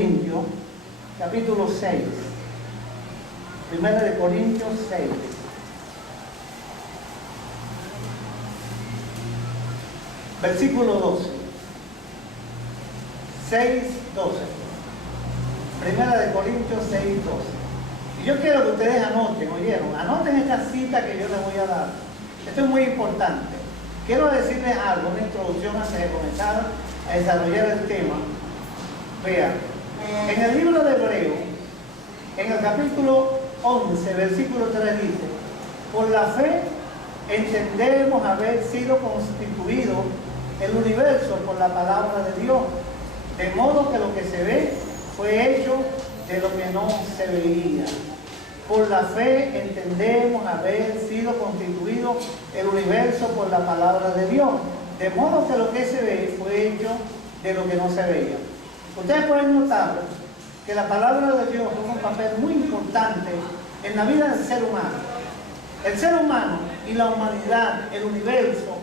Corintios, capítulo 6. Primera de Corintios 6. Versículo 12. 6, 12. Primera de Corintios 6, 12. Y yo quiero que ustedes anoten, ¿oyeron? Anoten esta cita que yo les voy a dar. Esto es muy importante. Quiero decirles algo, una introducción antes de comenzar a desarrollar el tema. Vean, en el libro de Hebreo, en el capítulo 11, versículo 3 dice: por la fe entendemos haber sido constituido el universo por la palabra de Dios, de modo que lo que se ve fue hecho de lo que no se veía. Por la fe entendemos haber sido constituido el universo por la palabra de Dios, de modo que lo que se ve fue hecho de lo que no se veía. Ustedes pueden notar que la palabra de Dios juega un papel muy importante en la vida del ser humano. El ser humano y la humanidad, el universo,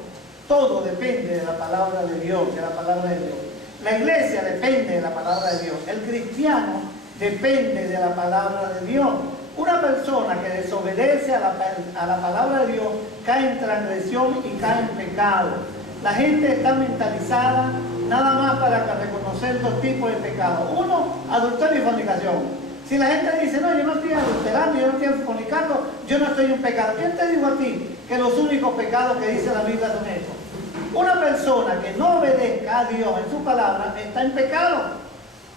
todo depende de la palabra de Dios, de la palabra de Dios. La iglesia depende de la palabra de Dios. El cristiano depende de la palabra de Dios. Una persona que desobedece a la palabra de Dios cae en transgresión y cae en pecado. La gente está mentalizada nada más para reconocer dos tipos de pecados. Uno, adulterio y fornicación. Si la gente dice: no, yo no estoy adulterando, yo no estoy fornicando, yo no estoy en pecado. ¿Quién te dijo a ti que los únicos pecados que dice la Biblia son esos? Una persona que no obedezca a Dios en su palabra está en pecado.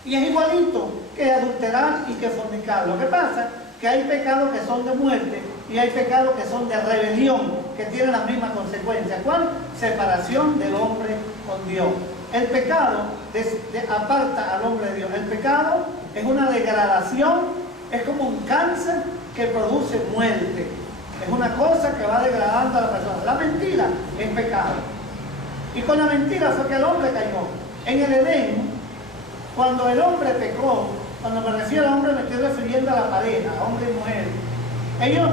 Y es igualito que adulterar y que fornicar. Lo que pasa es que hay pecados que son de muerte y hay pecados que son de rebelión, que tienen las mismas consecuencias. ¿Cuál? Separación del hombre con Dios. El pecado aparta al hombre de Dios. El pecado es una degradación, es como un cáncer que produce muerte. Es una cosa que va degradando a la persona. La mentira es pecado. Y con la mentira fue que el hombre cayó. En el Edén, cuando el hombre pecó, cuando me refiero al hombre me estoy refiriendo a la pareja, a hombre y mujer. Ellos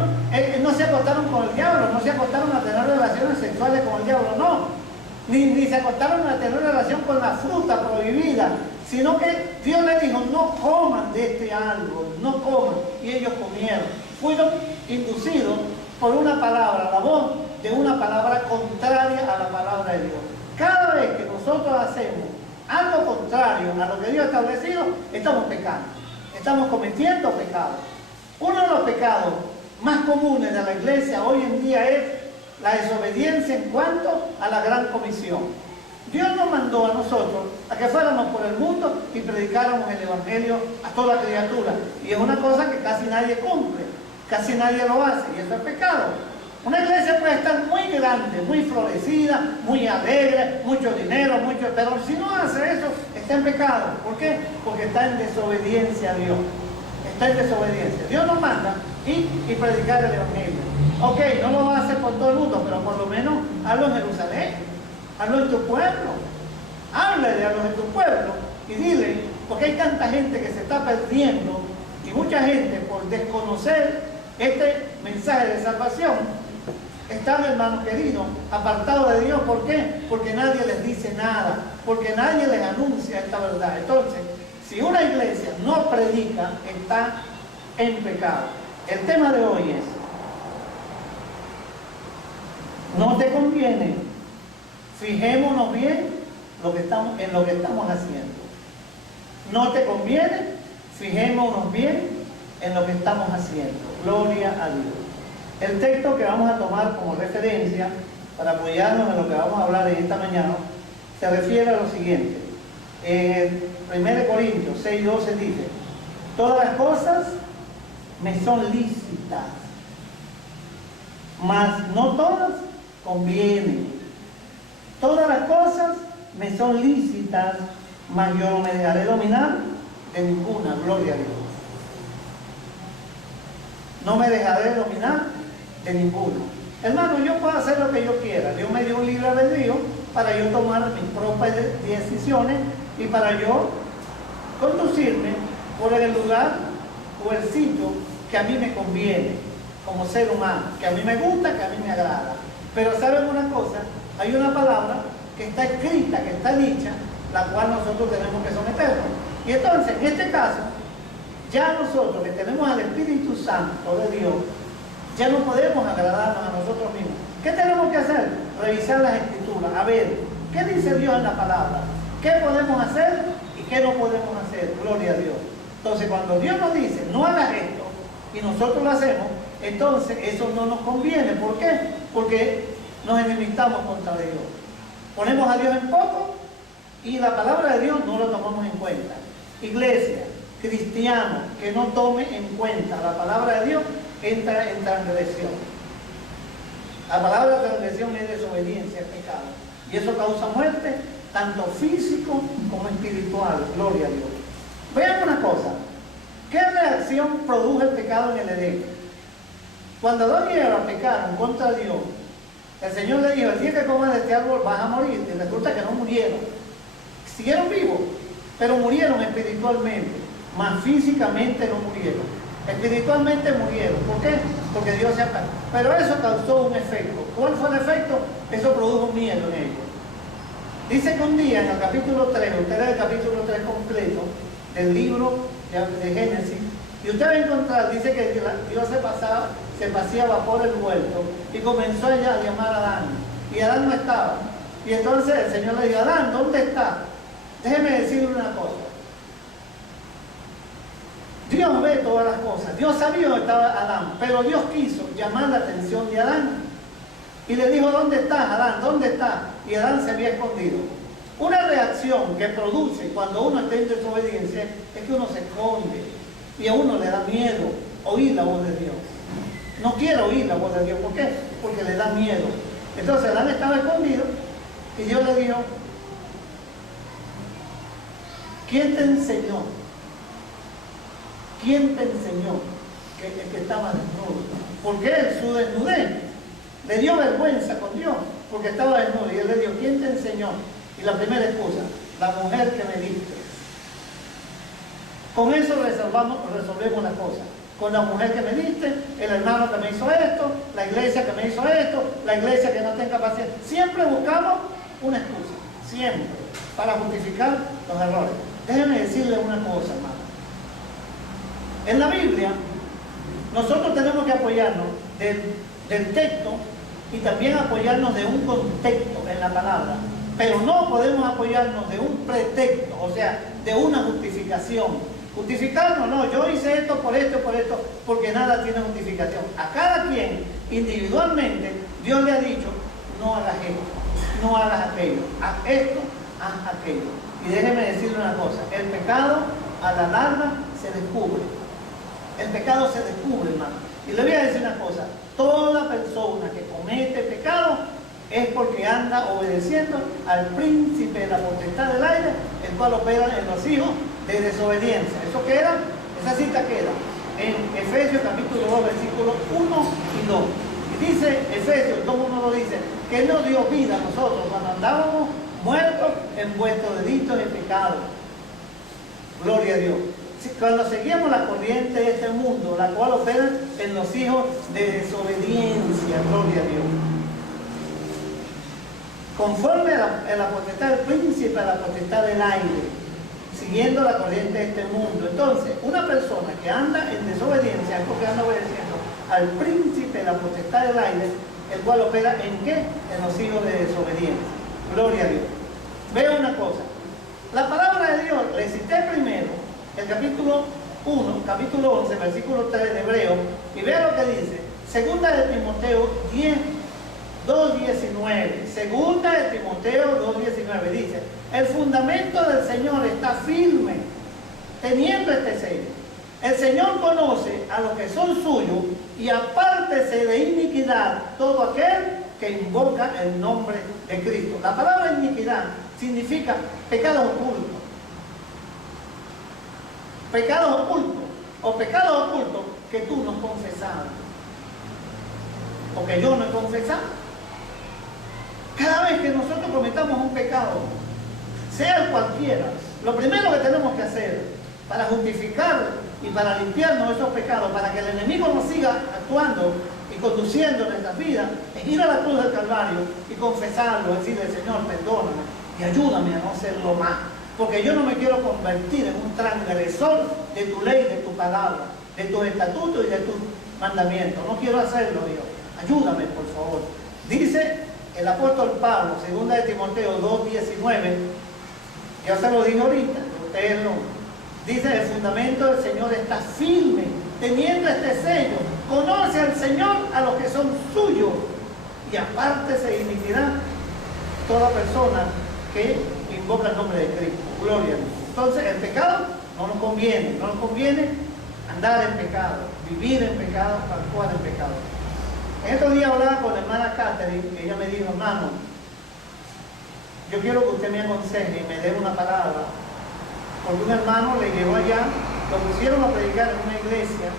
no se acostaron con el diablo, no se acostaron a tener relaciones sexuales con el diablo, no. Ni se acostaron a tener relación con la fruta prohibida, sino que Dios les dijo: no coman de este árbol, no coman. Y ellos comieron. Fueron inducidos por una palabra, la voz de una palabra contraria a la palabra de Dios. Cada vez que nosotros hacemos algo contrario a lo que Dios ha establecido, estamos pecando, estamos cometiendo pecados. Uno de los pecados más comunes de la iglesia hoy en día es la desobediencia en cuanto a la gran comisión. Dios nos mandó a nosotros a que fuéramos por el mundo y predicáramos el evangelio a toda criatura, y es una cosa que casi nadie cumple, casi nadie lo hace, y eso es pecado. Una iglesia puede estar muy grande, muy florecida, muy alegre, mucho dinero, pero si no hace eso, está en pecado. ¿Por qué? Porque está en desobediencia a Dios. Está en desobediencia. Dios nos manda ir y predicar el evangelio. Ok, no lo va a hacer por todo el mundo, pero por lo menos hazlo en Jerusalén, hazlo en tu pueblo. Háblale a los de tu pueblo y dile, porque hay tanta gente que se está perdiendo, y mucha gente por desconocer este mensaje de salvación están, hermanos queridos, apartados de Dios. ¿Por qué? Porque nadie les dice nada, porque nadie les anuncia esta verdad. Entonces, si una iglesia no predica, está en pecado. El tema de hoy es: no te conviene. Fijémonos bien en lo que estamos haciendo. No te conviene. Fijémonos bien en lo que estamos haciendo. Gloria a Dios. El texto que vamos a tomar como referencia para apoyarnos en lo que vamos a hablar en esta mañana se refiere a lo siguiente. En 1 Corintios 6:12 dice: todas las cosas me son lícitas, mas no todas convienen. Todas las cosas me son lícitas, mas yo no me dejaré dominar de ninguna. Gloria a Dios. No me dejaré dominar de ninguno. Hermano, yo puedo hacer lo que yo quiera. Dios me dio un libre albedrío para yo tomar mis propias decisiones y para yo conducirme por el lugar o el sitio que a mí me conviene como ser humano, que a mí me gusta, que a mí me agrada. Pero ¿saben una cosa? Hay una palabra que está escrita, que está dicha, la cual nosotros tenemos que someternos. Y entonces, en este caso, ya nosotros que tenemos al Espíritu Santo de Dios, ya no podemos agradarnos a nosotros mismos. ¿Qué tenemos que hacer? Revisar las Escrituras, a ver, ¿qué dice Dios en la palabra? ¿Qué podemos hacer y qué no podemos hacer? Gloria a Dios. Entonces, cuando Dios nos dice, no hagas esto, y nosotros lo hacemos, entonces eso no nos conviene. ¿Por qué? Porque nos enemistamos contra Dios. Ponemos a Dios en poco y la palabra de Dios no lo tomamos en cuenta. Iglesia, cristiano, que no tome en cuenta la palabra de Dios, entra en transgresión. La palabra de transgresión es desobediencia, es pecado. Y eso causa muerte, tanto físico como espiritual. Gloria a Dios. Vean una cosa. ¿Qué reacción produjo el pecado en el Edén? Cuando Adán y Eva pecaron contra Dios, el Señor le dijo, el día que comas de este árbol vas a morir. Y resulta que no murieron. Siguieron vivos, pero murieron espiritualmente. Más físicamente no murieron. Espiritualmente murieron. ¿Por qué? Porque Dios se apagó. Pero eso causó un efecto. ¿Cuál fue el efecto? Eso produjo miedo en ellos. Dice que un día en el capítulo 3, usted lee el capítulo 3 completo del libro de Génesis, y usted va a encontrar, dice que Dios se paseaba por el huerto y comenzó allá a llamar a Adán. Y Adán no estaba. Y entonces el Señor le dijo, Adán, ¿dónde está? Déjeme decirle una cosa. Dios ve todas las cosas. Dios sabía dónde estaba Adán, pero Dios quiso llamar la atención de Adán. Y le dijo, ¿dónde estás, Adán? ¿Dónde estás? Y Adán se había escondido. Una reacción que produce cuando uno está en desobediencia es que uno se esconde. Y a uno le da miedo oír la voz de Dios. No quiere oír la voz de Dios. ¿Por qué? Porque le da miedo. Entonces Adán estaba escondido y Dios le dijo, ¿quién te enseñó? ¿Quién te enseñó que estaba desnudo? Porque él, su desnudez, le dio vergüenza con Dios, porque estaba desnudo. Y él le dijo, ¿quién te enseñó? Y la primera excusa, la mujer que me diste. Con eso resolvemos la cosa. Con la mujer que me diste, el hermano que me hizo esto, la iglesia que me hizo esto, la iglesia que no tenga capacidad. Siempre buscamos una excusa, siempre, para justificar los errores. Déjenme decirles una cosa, hermano. En la Biblia, nosotros tenemos que apoyarnos del texto y también apoyarnos de un contexto en la palabra. Pero no podemos apoyarnos de un pretexto, o sea, de una justificación. Justificarnos, no, yo hice esto, porque nada tiene justificación. A cada quien, individualmente, Dios le ha dicho, no hagas esto, no hagas aquello, haz esto, haz aquello. Y déjeme decirle una cosa, el pecado a la larga se descubre. El pecado se descubre, hermano. Y le voy a decir una cosa, toda persona que comete pecado es porque anda obedeciendo al príncipe de la potestad del aire, el cual opera en los hijos de desobediencia. ¿Eso queda? Esa cita queda en Efesios capítulo 2, versículos 1 y 2. Y dice, Efesios 2:1 lo dice, que Él nos dio vida a nosotros cuando andábamos muertos en vuestros delitos y pecados. Gloria a Dios. Cuando seguíamos la corriente de este mundo, la cual opera en los hijos de desobediencia, gloria a Dios. Conforme a la potestad del príncipe, a la potestad del aire, siguiendo la corriente de este mundo. Entonces, una persona que anda en desobediencia es porque anda obedeciendo al príncipe de la potestad del aire, el cual opera ¿en qué? En los hijos de desobediencia. Gloria a Dios. Veo una cosa. La palabra de Dios, le cité primero el capítulo 1, capítulo 11, versículo 3 de Hebreo, y vea lo que dice. Segunda de Timoteo 2:19. Segunda de Timoteo 2:19 dice, el fundamento del Señor está firme, teniendo este sello. El Señor conoce a los que son suyos y apártese de iniquidad todo aquel que invoca el nombre de Cristo. La palabra iniquidad significa pecados ocultos. Pecados ocultos o pecados ocultos que tú no has confesado o que yo no he confesado. Cada vez que nosotros cometamos un pecado, sea cualquiera, lo primero que tenemos que hacer para justificar y para limpiarnos esos pecados, para que el enemigo no siga actuando y conduciendo nuestras vidas, es ir a la cruz del Calvario y confesarlo, decirle, Señor, perdóname y ayúdame a no hacerlo más. porque yo no me quiero convertir en un transgresor de tu ley, de tu palabra, de tus estatutos y de tus mandamientos. No quiero hacerlo, Dios. Ayúdame, por favor. Dice el apóstol Pablo, 2 de Timoteo 2:19, yo se lo dije ahorita, ustedes no. Dice, el fundamento del Señor está firme, teniendo este sello. Conoce al Señor a los que son suyos, y aparte se iniquirá toda persona que invoca el nombre de Cristo. Gloria a Dios. Entonces, el pecado no nos conviene andar en pecado, vivir en pecado, actuar en pecado. En estos días hablaba con la hermana Catherine, que ella me dijo, hermano, yo quiero que usted me aconseje y me dé una palabra, porque un hermano le llevó allá, lo pusieron a predicar en una iglesia,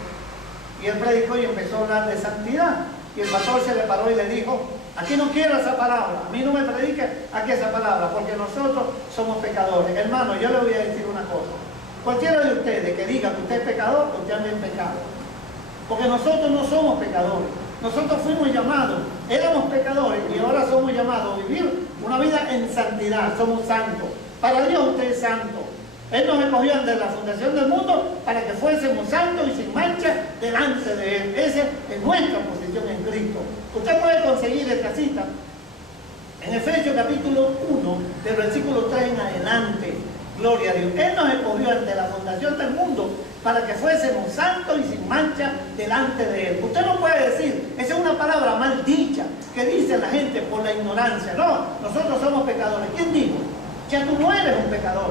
y él predicó y empezó a hablar de santidad, y el pastor se le paró y le dijo, aquí no quiero esa palabra, a mí no me predique aquí esa palabra, porque nosotros somos pecadores. Hermano, yo le voy a decir una cosa, cualquiera de ustedes que diga que usted es pecador, usted anda en pecado, porque nosotros no somos pecadores. Nosotros fuimos llamados, éramos pecadores y ahora somos llamados a vivir una vida en santidad, somos santos. Para Dios usted es santo. Él nos escogió desde la fundación del mundo para que fuésemos santos y sin mancha delante de Él. Esa es nuestra posición en Cristo. Usted puede conseguir esta cita en Efesios capítulo 1, del versículo 3 en adelante. Gloria a Dios. Él nos escogió desde la fundación del mundo para que fuésemos santos y sin mancha delante de Él. Usted no puede decir, esa es una palabra mal dicha que dice la gente por la ignorancia. No, nosotros somos pecadores. ¿Quién dijo? Ya tú no eres un pecador.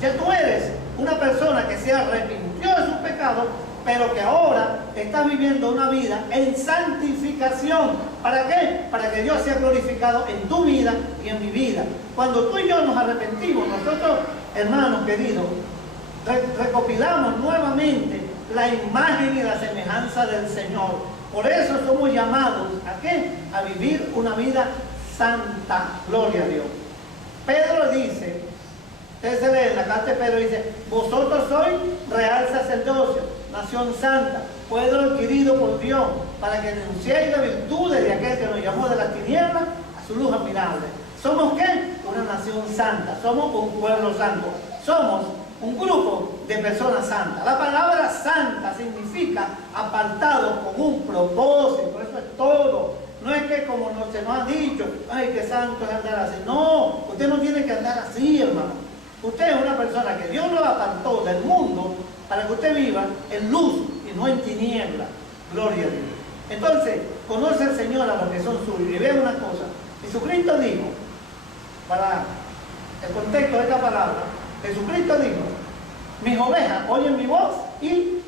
Ya tú eres una persona que se arrepintió de sus pecados, pero que ahora está viviendo una vida en santificación. ¿Para qué? Para que Dios sea glorificado en tu vida y en mi vida. Cuando tú y yo nos arrepentimos, nosotros, hermanos queridos, recopilamos nuevamente la imagen y la semejanza del Señor. Por eso somos llamados ¿a qué? A vivir una vida santa. Gloria a Dios. Pedro dice, ustedes se leen, la carta de Pedro dice, vosotros sois real sacerdocio, nación santa, pueblo adquirido por Dios, para que denunciéis las virtudes de aquel que nos llamó de las tinieblas a su luz admirable. ¿Somos qué? Una nación santa, somos un pueblo santo, somos un grupo de personas santas. La palabra santa significa apartado con un propósito, eso es todo. No es que como se nos ha dicho, ay, que santo es andar así. No, usted no tiene que andar así, hermano. Usted es una persona que Dios lo apartó del mundo para que usted viva en luz y no en tinieblas. Gloria a Dios. Entonces, conoce al Señor a los que son suyos. Y vea una cosa, Jesucristo dijo, para el contexto de esta palabra, Jesucristo dijo, mis ovejas oyen mi voz y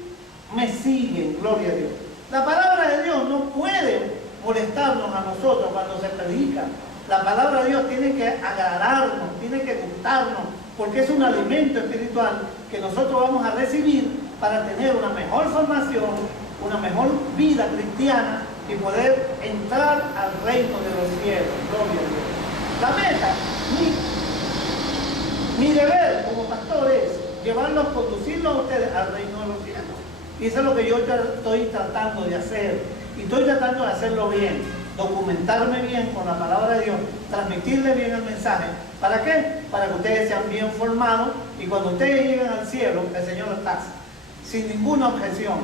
me siguen. Gloria a Dios. La palabra de Dios no puede molestarnos a nosotros cuando se predica. La palabra de Dios tiene que agradarnos, tiene que gustarnos, porque es un alimento espiritual que nosotros vamos a recibir para tener una mejor formación, una mejor vida cristiana y poder entrar al reino de los cielos. Gloria a Dios. La meta, mi deber como pastor es llevarlos, conducirlos a ustedes al reino de los cielos. Y eso es lo que yo estoy tratando de hacer. Y estoy tratando de hacerlo bien, documentarme bien con la palabra de Dios, transmitirle bien el mensaje. ¿Para qué? Para que ustedes sean bien formados y cuando ustedes lleguen al cielo, el Señor los taxa. Sin ninguna objeción,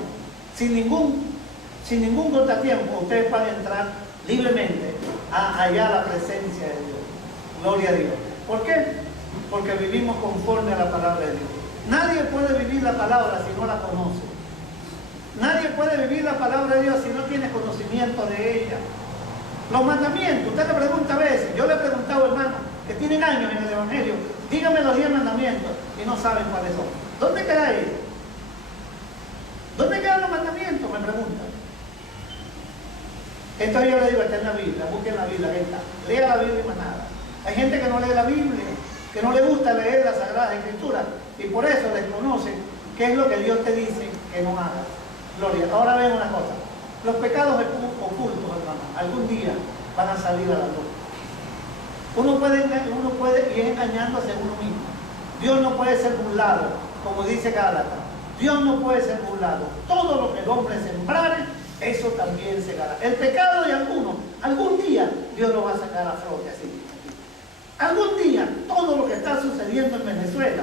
sin ningún contratiempo, ustedes pueden entrar libremente allá a la presencia de Dios. Gloria a Dios. ¿Por qué? Porque vivimos conforme a la palabra de Dios. Nadie puede vivir la palabra si no la conoce. Nadie puede vivir la palabra de Dios si no tiene conocimiento de ella. Los mandamientos, usted le pregunta a veces, yo le he preguntado, hermano, que tienen años en el Evangelio, dígame los 10 mandamientos y no saben cuáles son. ¿Dónde queda ellos? ¿Dónde quedan los mandamientos? Me preguntan. Esto yo le digo, está en la Biblia, busquen la Biblia, ahí está. Lea la Biblia y más nada. Hay gente que no lee la Biblia, que no le gusta leer las Sagradas Escrituras y por eso desconocen qué es lo que Dios te dice que no hagas. Gloria. Ahora ven una cosa. Los pecados ocultos, hermano, algún día van a salir a la luz. Uno puede ir engañándose a uno mismo. Dios no puede ser burlado, como dice Gálatas. Dios no puede ser burlado. Todo lo que el hombre sembrare, eso también se gana. El pecado de algunos, algún día Dios lo va a sacar a flote así. Algún día todo lo que está sucediendo en Venezuela,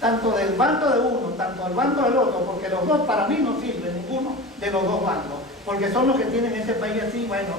tanto del bando de uno, tanto del bando del otro, porque los dos para mí no sirven, ninguno de los dos bandos, porque son los que tienen ese país así, bueno,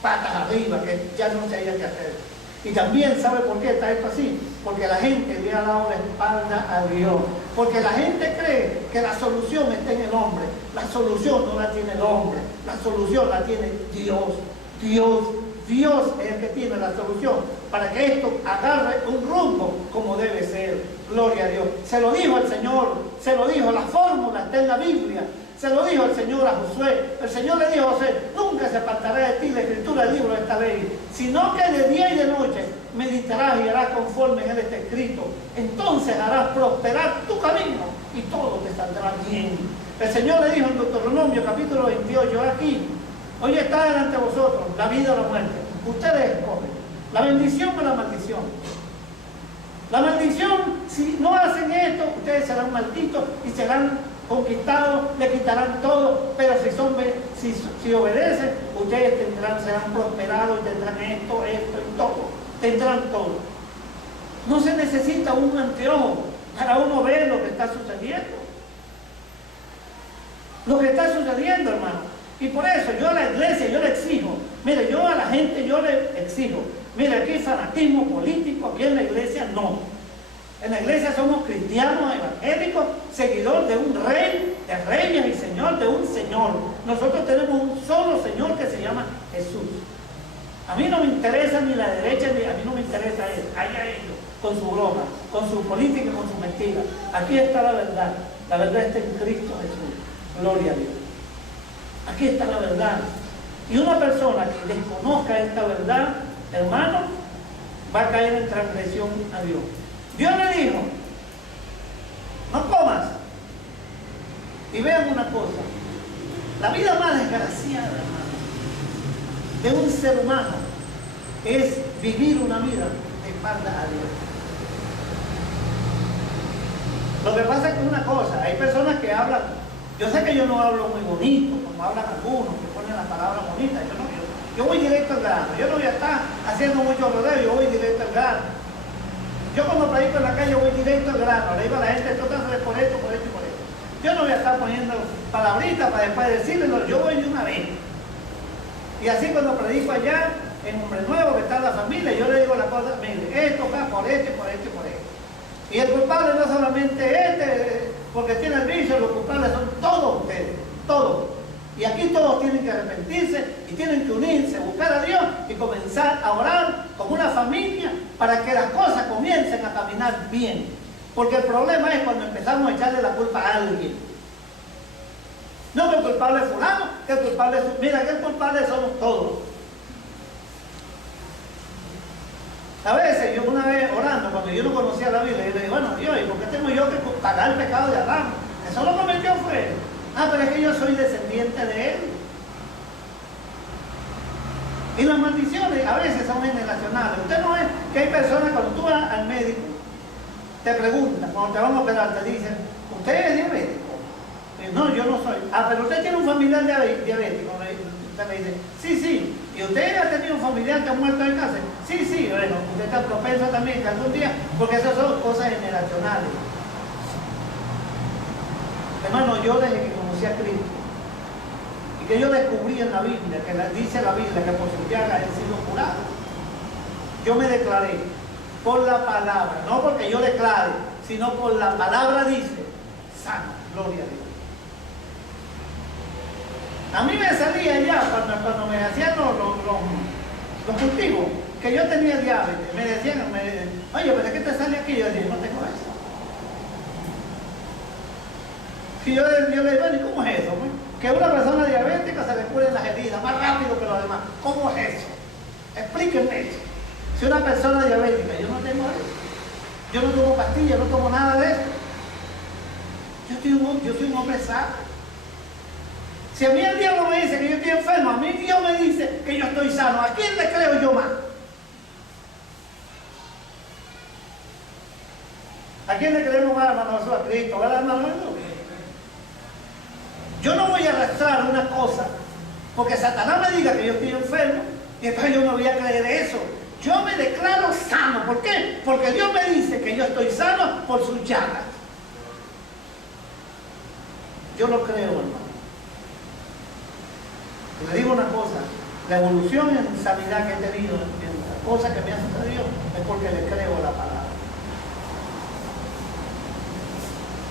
patas arriba, que ya no se haya que hacer. Y también, ¿sabe por qué está esto así? Porque la gente le ha dado la espalda a Dios. Porque la gente cree que la solución está en el hombre. La solución no la tiene el hombre. La solución la tiene Dios. Dios es el que tiene la solución para que esto agarre un rumbo como debe ser. Gloria a Dios. Se lo dijo el Señor. Se lo dijo. La fórmula está en la Biblia. Se lo dijo el Señor a Josué. El Señor le dijo a Josué: nunca se apartará de ti la escritura del libro de esta ley, sino que de día y de noche meditarás y harás conforme en él está escrito. Entonces harás prosperar tu camino y todo te saldrá bien. El Señor le dijo en Deuteronomio capítulo 28, aquí, hoy está delante de vosotros la vida o la muerte. Ustedes escogen la bendición o la maldición. La maldición, si no hacen esto, ustedes serán malditos y serán conquistados, le quitarán todo, pero si obedecen, ustedes serán prosperados y tendrán esto y todo, tendrán todo. No se necesita un anteojo para uno ver lo que está sucediendo. Lo que está sucediendo, hermano. Y por eso yo a la iglesia, yo le exijo, mire, yo a la gente, yo le exijo, mire, aquí hay fanatismo político, aquí en la iglesia no. En la iglesia somos cristianos, evangélicos, seguidores de un rey, de reyes y señor, de un Señor. Nosotros tenemos un solo Señor que se llama Jesús. A mí no me interesa ni la derecha, ni a mí no me interesa él. Allá ellos, con su broma, con su política y con su mentira. Aquí está la verdad. La verdad está en Cristo Jesús. Gloria a Dios. Aquí está la verdad. Y una persona que desconozca esta verdad, hermano, va a caer en transgresión a Dios. Dios le dijo: no comas. Y vean una cosa, la vida más desgraciada, hermano, de un ser humano es vivir una vida de espalda a Dios. Lo que pasa es que una cosa, hay personas que hablan, yo sé que yo no hablo muy bonito, como hablan algunos, que ponen las palabras bonitas, yo voy directo al grano, yo no voy a estar haciendo mucho rodeo, yo voy directo al grano. Yo cuando predico en la calle voy directo al grano, le digo a la gente: esto te por esto, por esto y por esto. Yo no voy a estar poniendo palabritas para después decirlo, yo voy de una vez. Y así cuando predico allá, en Hombre Nuevo, que está la familia, yo le digo la cosa: mire, esto va por esto y por esto y por esto. Y el culpable no solamente porque tiene el vicio, los culpables son todos ustedes, todos. Y aquí todos tienen que arrepentirse y tienen que unirse, buscar a Dios y comenzar a orar como una familia para que las cosas comiencen a caminar bien. Porque el problema es cuando empezamos a echarle la culpa a alguien. No que el culpable es fulano, que el culpable es... Mira, que el culpable somos todos. A veces, yo una vez orando, cuando yo no conocía la Biblia, yo le digo: bueno, Dios, ¿y por qué tengo yo que pagar el pecado de Adán? Eso lo cometió fue él. Ah, pero es que yo soy descendiente de él. Y las maldiciones a veces son generacionales. Usted no es que hay personas, cuando tú vas al médico, te preguntan, cuando te van a operar, te dicen: ¿usted es diabético? No, yo no soy. Ah, pero usted tiene un familiar diabético. Usted me dice: sí. ¿Y usted ha tenido un familiar que ha muerto en cáncer? Sí, bueno, usted está propenso también que algún día, porque esas son cosas generacionales. Hermano, yo desde que conocí a Cristo y que yo descubrí en la Biblia, que dice la Biblia que por sus llagas he sido curado, yo me declaré por la palabra, no porque yo declare, sino por la palabra dice: sano, gloria a Dios. A mí me salía ya cuando me hacían los cultivos, que yo tenía diabetes. Me decían: oye, ¿pero qué te sale aquí? Yo decía: no tengo eso. Y yo le digo: bueno, ¿y cómo es eso? Que a una persona diabética se le curen las heridas más rápido que los demás. ¿Cómo es eso? Explíquenme eso. Si una persona diabética, yo no tengo eso. Yo no tomo pastillas, no tomo nada de eso. Yo soy un hombre sano. Si a mí el diablo me dice que yo estoy enfermo, a mí Dios me dice que yo estoy sano. ¿A quién le creo yo más? ¿A quién le creemos más, hermano Jesús? A Cristo, ¿verdad, hermano Jesús? Yo no voy a arrastrar una cosa porque Satanás me diga que yo estoy enfermo y entonces yo no voy a creer eso. Yo me declaro sano. ¿Por qué? Porque Dios me dice que yo estoy sano por sus llagas. Yo lo creo, hermano. Y le digo una cosa, la evolución en sanidad que he tenido, en las cosas que me han sucedido, es porque le creo a la palabra.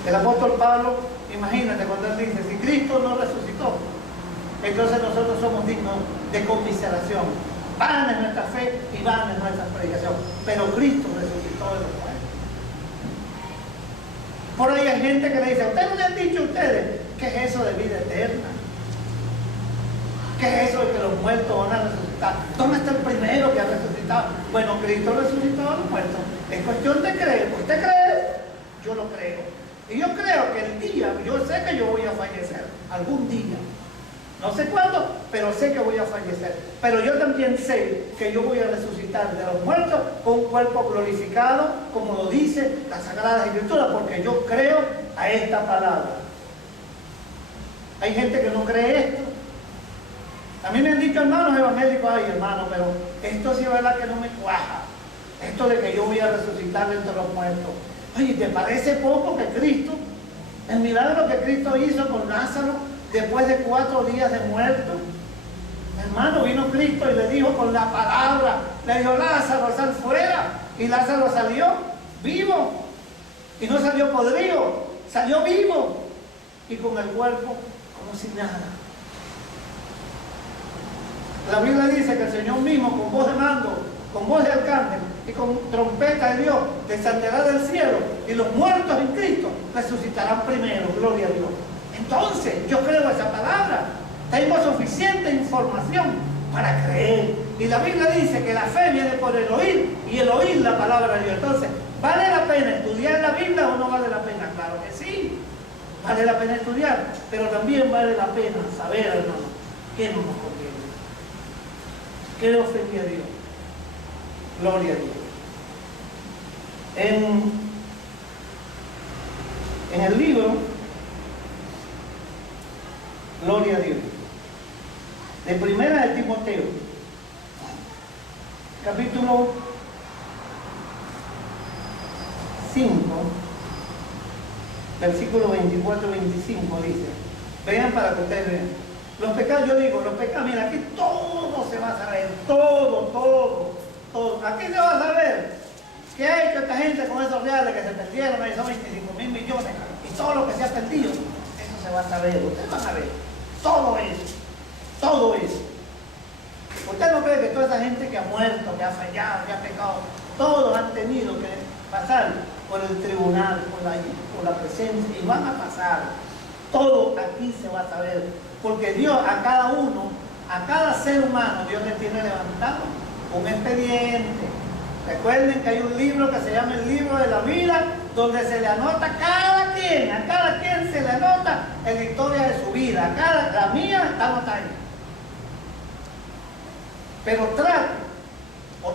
El apóstol Pablo, imagínate cuando él dice, si Cristo no resucitó, entonces nosotros somos dignos de conmiseración. Vana es nuestra fe y vana es nuestra predicación. Pero Cristo resucitó de los muertos. Por ahí hay gente que le dice, ¿ustedes no le han dicho a ustedes qué es eso de vida eterna? ¿Qué es eso de que los muertos van a resucitar? ¿Dónde está el primero que ha resucitado? Bueno, Cristo resucitó a los muertos. Es cuestión de creer. ¿Usted cree? Yo lo creo. Y yo creo que el día, yo sé que yo voy a fallecer, algún día. No sé cuándo, pero sé que voy a fallecer. Pero yo también sé que yo voy a resucitar de los muertos con un cuerpo glorificado, como lo dice la Sagrada Escritura, porque yo creo a esta palabra. Hay gente que no cree esto. A mí me han dicho hermanos evangélicos, ay hermano, pero esto sí es verdad que no me cuaja. Esto de que yo voy a resucitar entre los muertos. Oye, ¿te parece poco que Cristo, el milagro que Cristo hizo con Lázaro después de 4 días de muerto? Hermano, vino Cristo y le dijo con la palabra, le dijo, Lázaro, sal fuera. Y Lázaro salió vivo. Y no salió podrido, salió vivo. Y con el cuerpo como si nada. La Biblia dice que el Señor mismo, con voz de mando, con voz de arcángel y con trompeta de Dios, descenderá del cielo y los muertos en Cristo resucitarán primero, gloria a Dios. Entonces, yo creo esa palabra. Tengo suficiente información para creer. Y la Biblia dice que la fe viene por el oír y el oír la palabra de Dios. Entonces, ¿vale la pena estudiar la Biblia o no vale la pena? Claro que sí. Vale la pena estudiar, pero también vale la pena saber, hermano, qué no nos conviene. ¿Qué le ofendí a Dios? Gloria a Dios. En el libro, gloria a Dios, de Primera de Timoteo, capítulo 5, versículo 24-25 dice, vean para que ustedes vean, los pecados, yo digo, los pecados, mira, aquí todo se va a saber, todo. Aquí se va a saber qué ha hecho esta gente con esos reales que se perdieron, ahí son 25.000 millones, y todo lo que se ha perdido, eso se va a saber, ustedes van a ver, todo eso. ¿Usted no cree que toda esa gente que ha muerto, que ha fallado, que ha pecado, todos han tenido que pasar por el tribunal, por la presencia, y van a pasar? Todo aquí se va a saber, porque Dios a cada uno, a cada ser humano, Dios le tiene levantado un expediente. Recuerden que hay un libro que se llama el libro de la vida, donde se le anota a cada quien se le anota en la historia de su vida. La mía está anotada ahí. Pero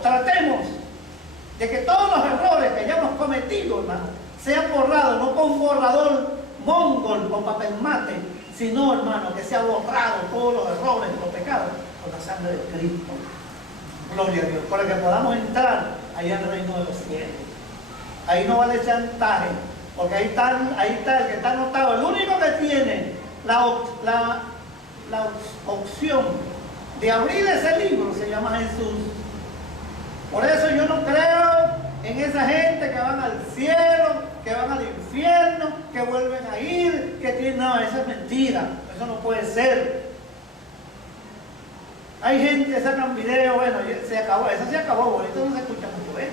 tratemos de que todos los errores que hayamos cometido, hermano, sean borrados, no con un borrador mongol o papel mate, sino, hermano, que sea borrado todos los errores y los pecados con la sangre de Cristo. Gloria a Dios, para que podamos entrar allá en el reino de los cielos. Ahí no vale chantaje, porque ahí está el que está anotado, el único que tiene la opción de abrir ese libro se llama Jesús. Por eso yo no creo en esa gente que van al cielo, que van al infierno, que vuelven a ir, que tienen... No, eso es mentira, eso no puede ser. Hay gente que sacan videos, bueno, se acabó, eso se acabó, bonito no se escucha mucho, ¿eh?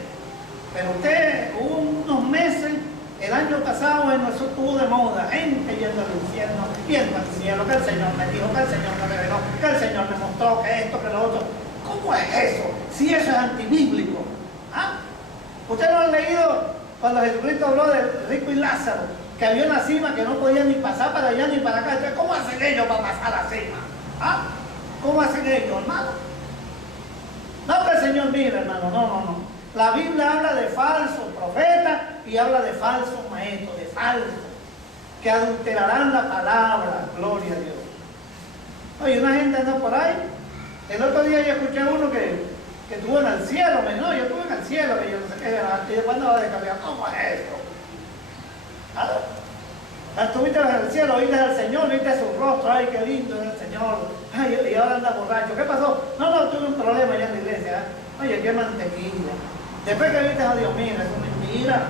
Pero usted, hubo unos meses, el año pasado, bueno, eso estuvo de moda, gente yendo al infierno, yendo al cielo, que el Señor me dijo, que el Señor me reveló, que el Señor me mostró, que esto, que lo otro. ¿Cómo es eso? Si eso es antibíblico. ¿Ah? ¿Usted no ha leído cuando Jesucristo habló del rico y Lázaro, que había una cima que no podía ni pasar para allá ni para acá? Entonces, ¿cómo hacen ellos para pasar la cima? ¿Ah? ¿Cómo hacen ellos, hermano? No, que el Señor mire, hermano, no. La Biblia habla de falsos profetas y habla de falsos maestros, de falsos, que adulterarán la palabra, gloria a Dios. Oye, una gente anda por ahí. El otro día yo escuché a uno que que estuvo en el cielo. Me dijo, no, yo estuve en el cielo, que yo no sé qué. ¿Y cuándo va a descargar? ¿Cómo es esto? Estuviste en el cielo, viste al Señor, viste su rostro, ay, qué lindo es el Señor. Ay, y ahora anda borracho. ¿Qué pasó? No, tuve un problema allá en la iglesia. Oye, qué mantequilla. Después que viste a Dios mío, eso es mentira.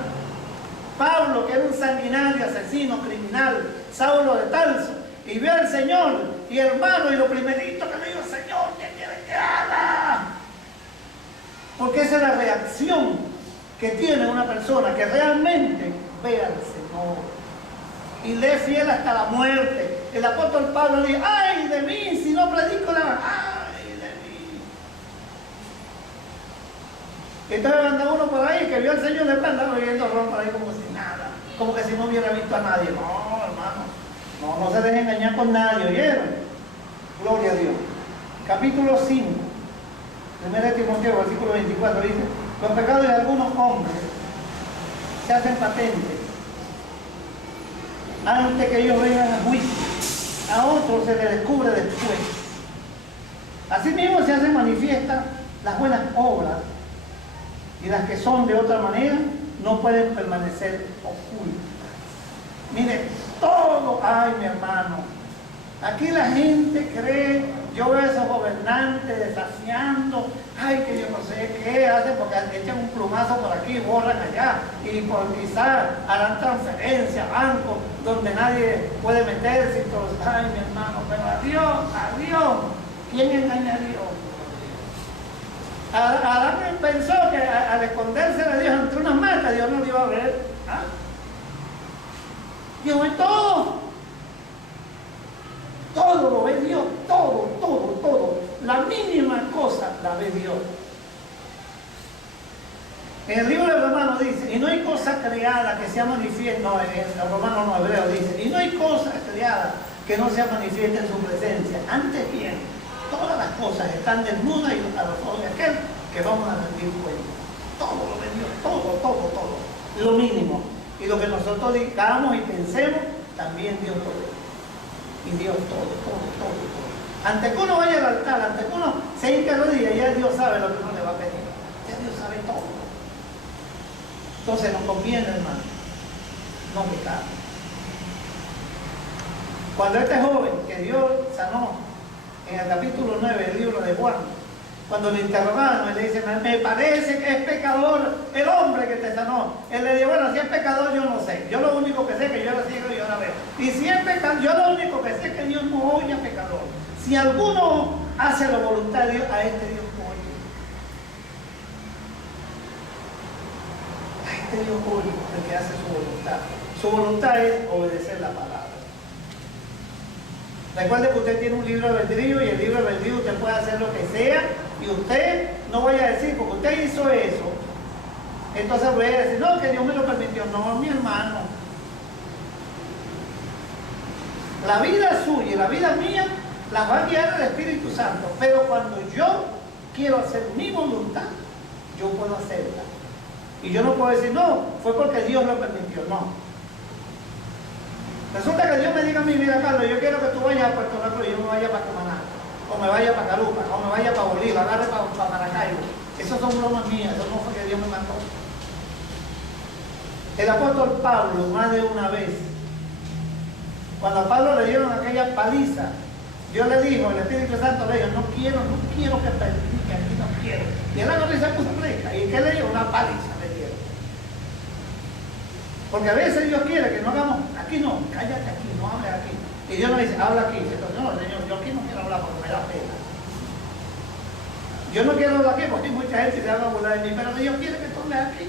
Pablo, que era un sanguinario, asesino, criminal, Saulo de Tarso, y vio al Señor, y hermano, y lo primerito que le dijo, Señor, ¿qué quieres que haga? Porque esa es la reacción que tiene una persona que realmente ve al Señor y le es fiel hasta la muerte. El apóstol Pablo dice, ay de mí, si no predico la verdad, ay de mí. Entonces anda uno por ahí que vio al Señor, le anda oyendo ron por ahí como si nada, como que si no hubiera visto a nadie. No, hermano, no se deje engañar con nadie, ¿oyeron? Gloria a Dios. Capítulo 5, 1 Timoteo, versículo 24, dice, los pecados de algunos hombres se hacen patentes antes que ellos vengan a juicio, a otros se les descubre después. Asimismo se hacen manifiestas las buenas obras, y las que son de otra manera no pueden permanecer ocultas. Mire, todo, ay mi hermano, aquí la gente cree, yo veo a esos gobernantes desafiando, ay que yo no sé qué hacen, porque echan un plumazo por aquí, borran allá, y por quizás harán transferencias a bancos donde nadie puede meterse, y todos, ay mi hermano, pero a Dios, ¿quién engaña a Dios? Adán pensó que al esconderse de Dios entre unas matas, Dios no lo iba a ver. ¿Ah? Dios ve todo. Todo lo ve Dios, todo. La mínima cosa la ve Dios. En el libro de Romanos dice, y no hay cosa creada que sea manifiesta, no, en Romanos no, Hebreo dice, y no hay cosa creada que no sea manifiesta en su presencia. Antes bien, todas las cosas están desnudas y a los ojos de aquel que vamos a rendir cuenta. Todo lo ve Dios, todo. Lo mínimo. Y lo que nosotros digamos y pensemos, también Dios lo ve. Y Dios todo. Ante que uno vaya al altar, ante que uno se hinque rodillas, ya Dios sabe lo que uno le va a pedir. Ya Dios sabe todo. Entonces nos conviene, hermano, no pecar. Cuando este joven que Dios sanó en el capítulo 9 del libro de Juan, cuando le interrogaron, él le dice, me parece que es pecador el hombre que te sanó. Él le dijo, bueno, si es pecador yo no sé. Yo lo único que sé es que yo era ciego y yo ahora veo. Y si es pecador, yo lo único que sé es que Dios no oye a pecador. Si alguno hace la voluntad de Dios, a este Dios oye. A este Dios oye el que hace su voluntad. Su voluntad es obedecer la palabra. Recuerde que usted tiene un libre albedrío y el libre albedrío usted puede hacer lo que sea y usted no vaya a decir, porque usted hizo eso, entonces voy a decir, no, que Dios me lo permitió. No, mi hermano. La vida suya y la vida mía la va a guiar el Espíritu Santo, pero cuando yo quiero hacer mi voluntad, yo puedo hacerla. Y yo no puedo decir, no, fue porque Dios lo permitió, no. Resulta que Dios me diga a mí, mira Carlos, yo quiero que tú vayas a Puerto Rico y yo me vaya para Cumaná, o me vaya para Carupa, o me vaya para Bolívar, agarre para Maracaibo. Esas son bromas mías, eso no fue que Dios me mandó. El apóstol Pablo, más de una vez, cuando a Pablo le dieron aquella paliza, Dios le dijo, el Espíritu Santo le dijo, no quiero que predique, aquí no quiero. Y él agarró y se puso a predicar. ¿Y qué le dio? Una paliza le dieron. Porque a veces Dios quiere que no hagamos, aquí no, cállate aquí, no hables aquí. Y Dios nos dice, habla aquí. Entonces, no, Señor, yo aquí no quiero hablar porque me da pena. Yo no quiero hablar aquí porque hay mucha gente que se va a burlar de mí, pero Dios quiere que tú hables aquí.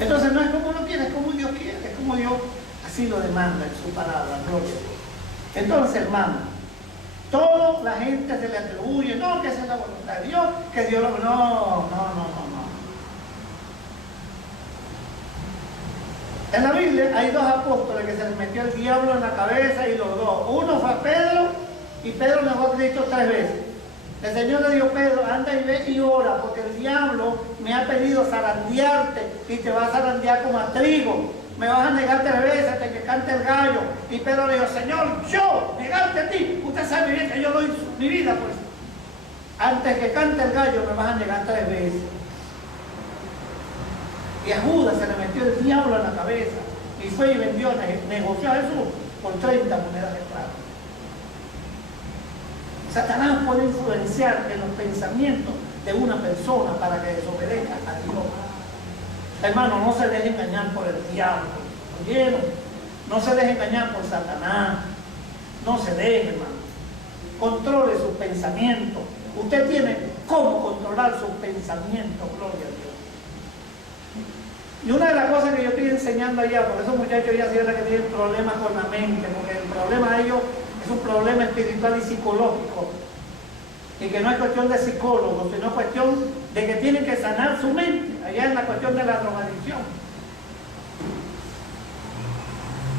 Entonces no es como uno quiere, es como Dios quiere, es como Dios así lo demanda en su palabra, gloria a Dios. Entonces, hermano, toda la gente se le atribuye, no, que esa es la voluntad de Dios, que Dios lo... No. En la Biblia hay dos apóstoles que se les metió el diablo en la cabeza y los dos. Uno fue a Pedro y Pedro negó a Cristo 3 veces. El Señor le dijo, Pedro, anda y ve y ora, porque el diablo me ha pedido zarandearte y te va a zarandear como a trigo. Me vas a negar 3 veces hasta que cante el gallo. Y Pedro le dijo, Señor, yo negarte a ti. Usted sabe bien que yo doy mi vida, pues Antes que cante el gallo me vas a negar 3 veces. Y a Judas se le metió el diablo en la cabeza y fue y vendió, negoció a Jesús por 30 monedas de plata. Satanás puede influenciar en los pensamientos de una persona para que desobedezca a Dios. Hermano, no se deje engañar por el diablo. ¿Oyeron? No se deje engañar por Satanás. No se deje, hermano. Controle sus pensamientos. Usted tiene cómo controlar sus pensamientos, gloria a Dios. Y una de las cosas que yo estoy enseñando allá, por esos muchachos ya sienten que tienen problemas con la mente, porque el problema de ellos es un problema espiritual y psicológico. Y que no es cuestión de psicólogos, sino cuestión de que tienen que sanar su mente. Allá es la cuestión de la drogadicción.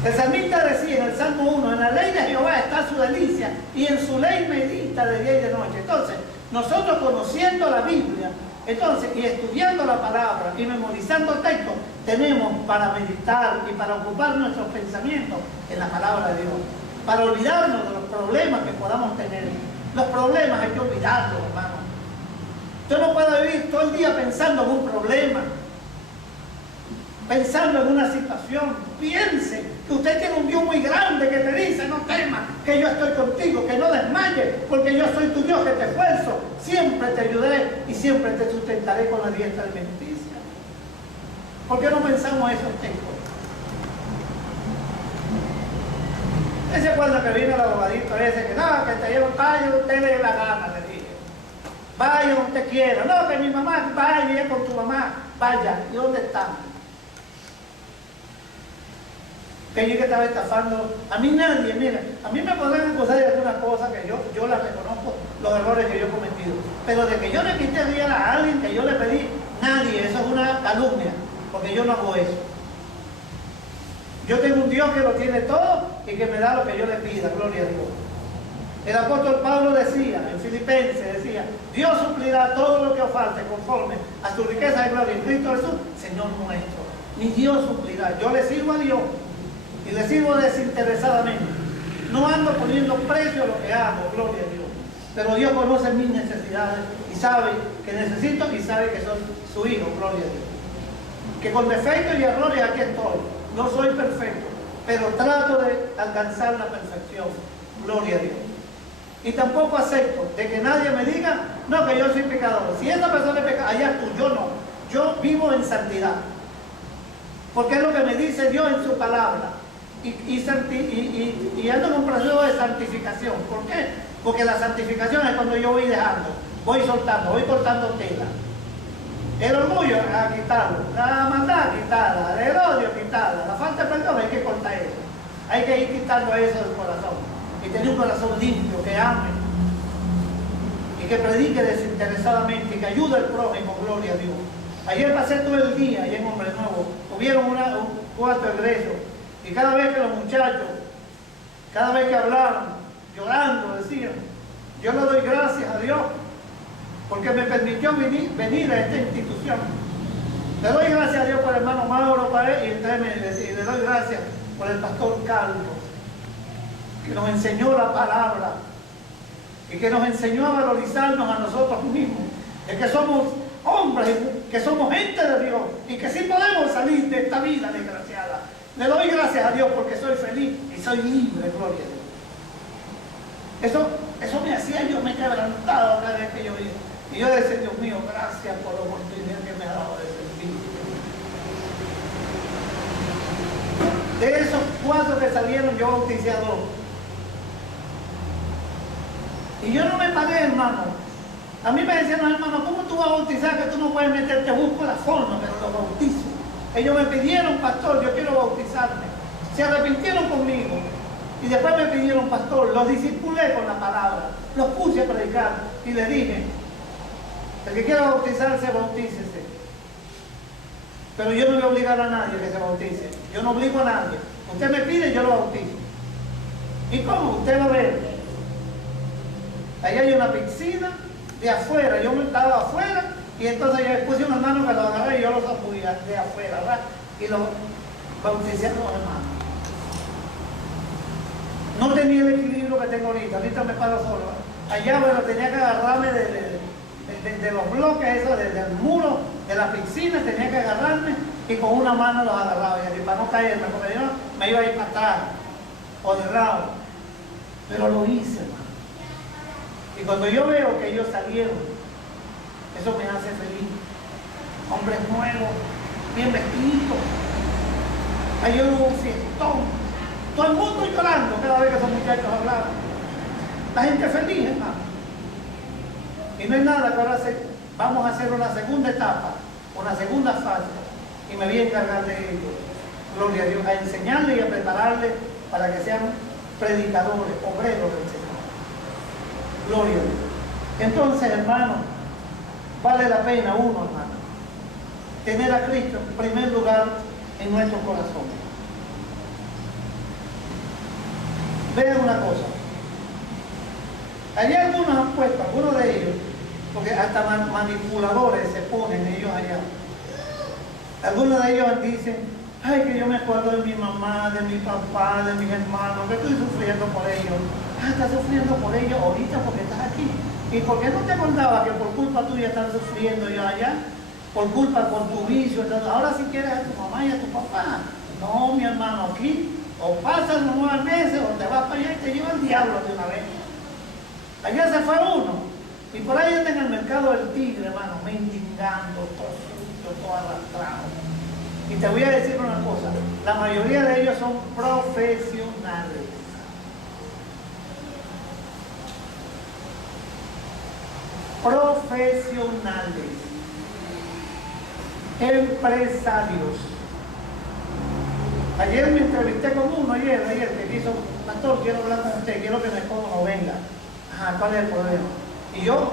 El salmista decía en el Salmo 1, en la ley de Jehová está su delicia y en su ley medita de día y de noche. Entonces, nosotros conociendo la Biblia, y estudiando la palabra y memorizando textos, tenemos para meditar y para ocupar nuestros pensamientos en la palabra de Dios, para olvidarnos de los problemas que podamos tener. Los problemas hay que olvidarlos, hermano. Usted no puede vivir todo el día pensando en un problema, pensando en una situación. Piense que usted tiene un Dios muy grande que te dice: no temas, que yo estoy contigo, que no desmayes, porque yo soy tu Dios que te esfuerzo, siempre te ayudaré y siempre te sustentaré con la diestra de mi justicia. ¿Por qué no pensamos esos textos? Ese cuando que viene el abogadito ese que no, que te lleva, vaya usted le dé la gana, le dije. Vaya donde usted quiera. No, que mi mamá, vaya con tu mamá, vaya. ¿Y dónde está? Que yo que estaba estafando. A mí nadie, mira, a mí me podrán acusar de algunas cosas que yo las reconozco, los errores que yo he cometido. Pero de que yo le quité dinero a alguien que yo le pedí, nadie, eso es una calumnia, porque yo no hago eso. Yo tengo un Dios que lo tiene todo y que me da lo que yo le pida, gloria a Dios. El apóstol Pablo decía, en Filipenses decía: Dios suplirá todo lo que os falte conforme a su riqueza de gloria en Cristo Jesús, Señor nuestro. Mi Dios suplirá. Yo le sirvo a Dios y le sirvo desinteresadamente. No ando poniendo precio a lo que hago, gloria a Dios. Pero Dios conoce mis necesidades y sabe que necesito y sabe que soy su hijo, gloria a Dios. Que con defectos y errores aquí estoy. No soy perfecto, pero trato de alcanzar la perfección, gloria a Dios. Y tampoco acepto de que nadie me diga: no, que yo soy pecador. Si esa persona es pecadora, allá tú, yo no. Yo vivo en santidad. Porque es lo que me dice Dios en su palabra. Y ando en un proceso de santificación. ¿Por qué? Porque la santificación es cuando yo voy dejando, voy soltando, voy cortando tela. El orgullo a quitarlo, la maldad a quitarla, el odio a quitarla, la falta de perdón hay que cortar eso. Hay que ir quitando eso del corazón y tener un corazón limpio, que ame y que predique desinteresadamente y que ayude al prójimo, gloria a Dios. Ayer pasé todo el día allá en Hombre Nuevo, hubieron un cuarto egreso y cada vez que los muchachos, cada vez que hablaban, llorando, decían: yo le doy gracias a Dios porque me permitió venir a esta institución. Le doy gracias a Dios por el hermano Mauro Pared y le doy gracias por el pastor Carlos, que nos enseñó la palabra y que nos enseñó a valorizarnos a nosotros mismos, de que somos hombres, que somos gente de Dios y que sí podemos salir de esta vida desgraciada. Le doy gracias a Dios porque soy feliz y soy libre, gloria a Dios. Eso me hacía, yo me quebrantaba cada vez que yo iba. Y yo decía: Dios mío, gracias por la oportunidad que me ha dado de servir. De esos 4 que salieron, yo bauticé a 2. Y yo no me pagué, hermano. A mí me decían los hermanos: ¿cómo tú vas a bautizar que tú no puedes meterte? Busco la forma, pero lo bautizo. Ellos me pidieron: pastor, yo quiero bautizarme. Se arrepintieron conmigo. Y después me pidieron: pastor, los discipulé con la palabra. Los puse a predicar y les dije: el que quiera bautizarse, bautícese. Pero yo no voy a obligar a nadie que se bautice. Yo no obligo a nadie. Usted me pide, yo lo bautizo. ¿Y cómo? Usted va a ver. Ahí hay una piscina de afuera. Yo me estaba afuera y entonces yo puse un hermano que lo agarré y yo lo sacudía de afuera, ¿verdad? Y lo bauticé a los hermanos. No tenía el equilibrio que tengo ahorita. Ahorita me paro solo. Allá, bueno, tenía que agarrarme de de los bloques, eso, del muro de la piscina, tenía que agarrarme y con una mano los agarraba, y así, para no caerme, porque yo me iba a ir para atrás o de lado. Pero lo hice, hermano. Y cuando yo veo que ellos salieron, eso me hace feliz. Hombres nuevos, bien vestidos. Ayer hubo un fiestón. Todo el mundo llorando cada vez que esos muchachos hablaban. La gente feliz, hermano. Y no es nada que ahora vamos a hacer una segunda etapa, una segunda fase. Y me voy a encargar de ellos. Gloria a Dios, a enseñarles y a prepararles para que sean predicadores, obreros del Señor. Gloria a Dios. Entonces, hermano, vale la pena uno, hermano, tener a Cristo en primer lugar en nuestro corazón. Vean una cosa. Hay algunos han puesto, algunos de ellos, porque hasta manipuladores se ponen ellos allá. Algunos de ellos dicen, ay, que yo me acuerdo de mi mamá, de mi papá, de mis hermanos, que estoy sufriendo por ellos. Ah, estás sufriendo por ellos ahorita porque estás aquí. ¿Y por qué no te acordabas que por culpa tuya están sufriendo yo allá? Por tu vicio. Ahora si quieres a tu mamá y a tu papá. No, mi hermano, aquí o pasan los 9 meses o te vas para allá y te lleva el diablo de una vez. Allá se fue uno. Y por ahí está en el mercado del tigre, hermano, mendigando, todo sucio, todo arrastrado. Y te voy a decir una cosa, la mayoría de ellos son profesionales. Profesionales. Empresarios. Ayer me entrevisté con uno, ayer que dijo, pastor, quiero hablar con usted, quiero que mi esposo no venga. Ajá, ¿cuál es el problema? Y yo,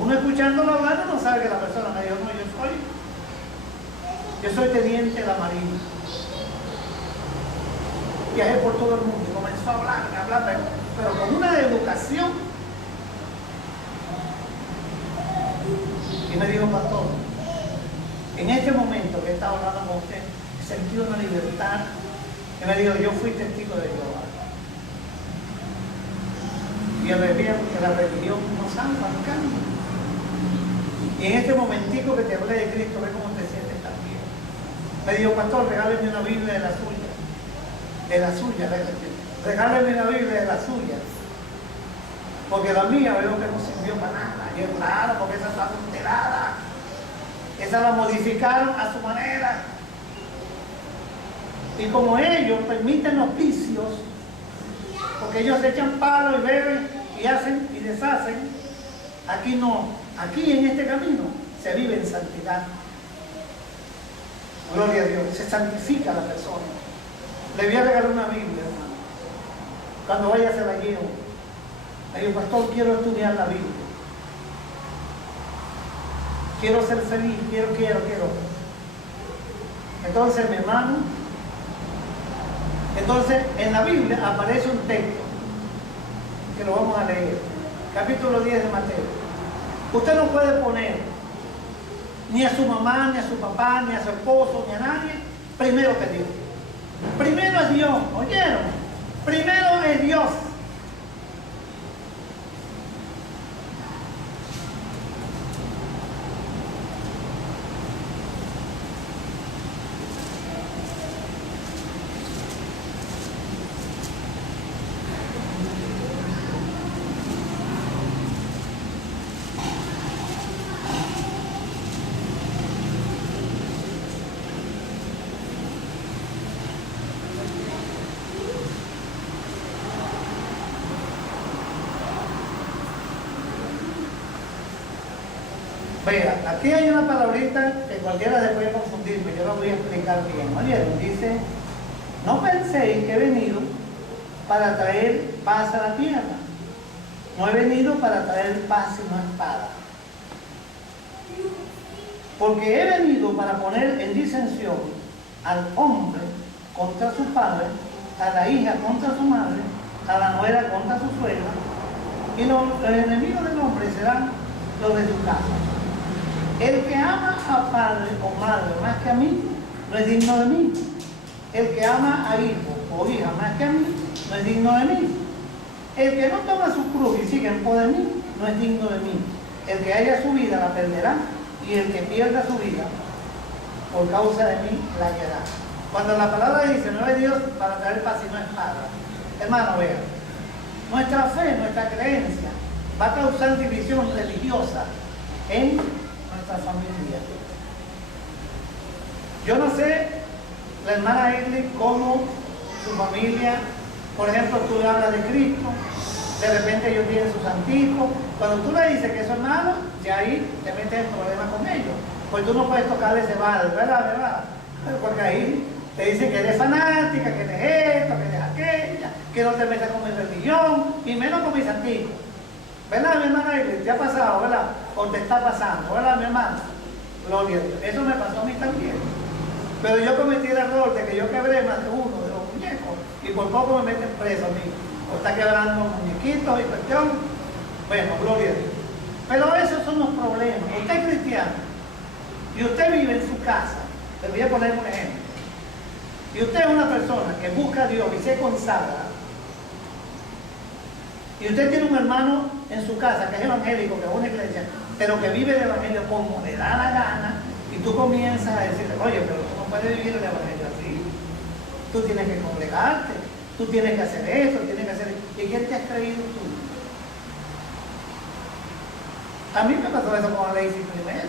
uno escuchándolo hablar no sabe que la persona me dijo, no, yo soy teniente de la Marina. Viajé por todo el mundo y comenzó a hablar, pero con una educación. Y me dijo, pastor, en este momento que estaba hablando con usted, he sentido una libertad. Y me dijo, yo fui testigo de Jehová. Y la religión no salva, no cambia. Y en este momentico que te hablé de Cristo, ve cómo te sientes también. Me dijo, pastor, regáleme una Biblia de la suya. De la suya, regáleme una Biblia de la suya. Porque la mía veo que no sirvió para nada. Y es claro, porque esa está adulterada. Esa la modificaron a su manera. Y como ellos permiten los vicios, porque ellos se echan palo y beben y hacen y deshacen, aquí no, aquí en este camino se vive en santidad. Gloria a Dios, se santifica la persona. Le voy a regalar una Biblia, hermano. Cuando vaya a la llevo. Le digo, pastor, quiero estudiar la Biblia. Quiero ser feliz, quiero. Entonces, mi hermano, en la Biblia aparece un texto que lo vamos a leer. Capítulo 10 de Mateo. Usted no puede poner ni a su mamá, ni a su papá, ni a su esposo, ni a nadie, primero que Dios. Primero es Dios, ¿oyeron? Primero es Dios. Vea, aquí hay una palabrita que cualquiera se puede confundir, pero yo la voy a explicar bien. ¿Oyeron? Dice, no penséis que he venido para traer paz a la tierra. No he venido para traer paz sino espada. Porque he venido para poner en disensión al hombre contra su padre, a la hija contra su madre, a la nuera contra su suegra, y los enemigos del hombre serán los de su casa. El que ama a padre o madre más que a mí, no es digno de mí. El que ama a hijo o hija más que a mí, no es digno de mí. El que no toma su cruz y sigue en pos de mí, no es digno de mí. El que haya su vida la perderá, y el que pierda su vida por causa de mí la hallará. Cuando la palabra dice, no es Dios para traer paz y no espada, hermano, vean, nuestra fe, nuestra creencia va a causar división religiosa en nuestra familia. Yo no sé, la hermana Edley, cómo su familia, por ejemplo, tú le hablas de Cristo, de repente ellos tienen sus anticos. Cuando tú le dices que es su hermano, ya ahí te metes en problemas con ellos. Pues tú no puedes tocarle ese bar, ¿verdad? Porque ahí te dicen que eres fanática, que eres esto, que eres aquella, que no te metas con mi religión, y menos con mis anticos. ¿Verdad, mi hermana? ¿Te ha pasado, verdad? O te está pasando, ¿verdad, mi hermana? Gloria a Dios. Eso me pasó a mí también. Pero yo cometí el error de que yo quebré más de uno de los muñecos, y por poco me meten preso a mí. O está quebrando muñequitos y cuestión. Bueno, gloria a Dios. Pero esos son los problemas. Usted es cristiano y usted vive en su casa. Le voy a poner un ejemplo. Y usted es una persona que busca a Dios y se consagra. Y usted tiene un hermano en su casa que es evangélico, que es una iglesia, pero que vive el evangelio como le da la gana. Y tú comienzas a decirle, oye, pero tú no puedes vivir el evangelio así. Tú tienes que congregarte. Tú tienes que hacer eso, tienes que hacer eso. ¿Y quién te has creído tú? A mí me pasó eso con Alexis primero.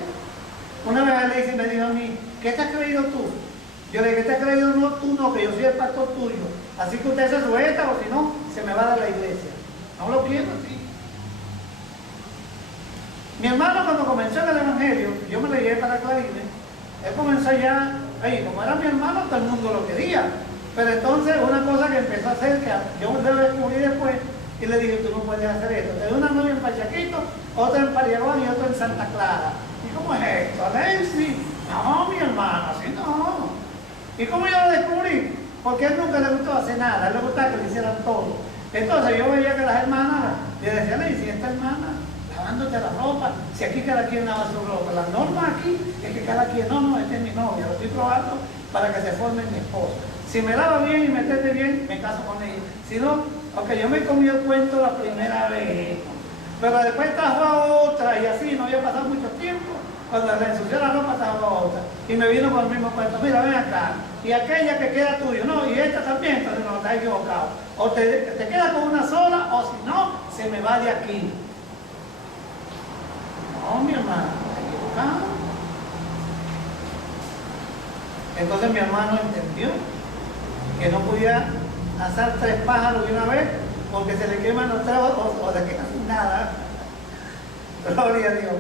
Una vez Alexis me dijo a mí, ¿qué te has creído tú? Yo le dije, ¿qué te has creído no, tú no, que yo soy el pastor tuyo? Así que usted se sujeta o si no, se me va a dar la iglesia. No lo quiero así. Mi hermano cuando comenzó en el evangelio, yo me lo llevé para Clarive, él comenzó ya, como era mi hermano, todo el mundo lo quería. Pero entonces una cosa que empezó a hacer, que yo lo descubrí después, y le dije, tú no puedes hacer esto. Te doy una novia en Pachaquito, otra en Pariagón y otra en Santa Clara. ¿Y cómo es esto? Alexis, no, mi hermano, así no. ¿Y cómo yo lo descubrí? Porque a él nunca le gustó hacer nada, a él le gustaba que le hicieran todo. Entonces yo veía que las hermanas, le decían, Alexis, esta hermana, lavándote la ropa, si aquí cada quien lava su ropa. La norma aquí es que cada quien, no, esta es mi novia, lo estoy probando para que se forme mi esposa. Si me lava bien y me atiende bien, me caso con ella. Si no, aunque yo me comí el cuento la primera vez, pero después trajo a otra y así, no había pasado mucho tiempo. Cuando le ensució la ropa, trajo a otra. Y me vino con el mismo cuento, mira, ven acá. Y aquella que queda tuyo, no, y esta también, entonces no, está equivocado. O te quedas con una sola, o si no, se me va de aquí. No, mi hermano, está equivocado. Entonces mi hermano entendió que no podía asar 3 pájaros de una vez porque se le queman los 3 o se quedan sin nada. Gloria a Dios.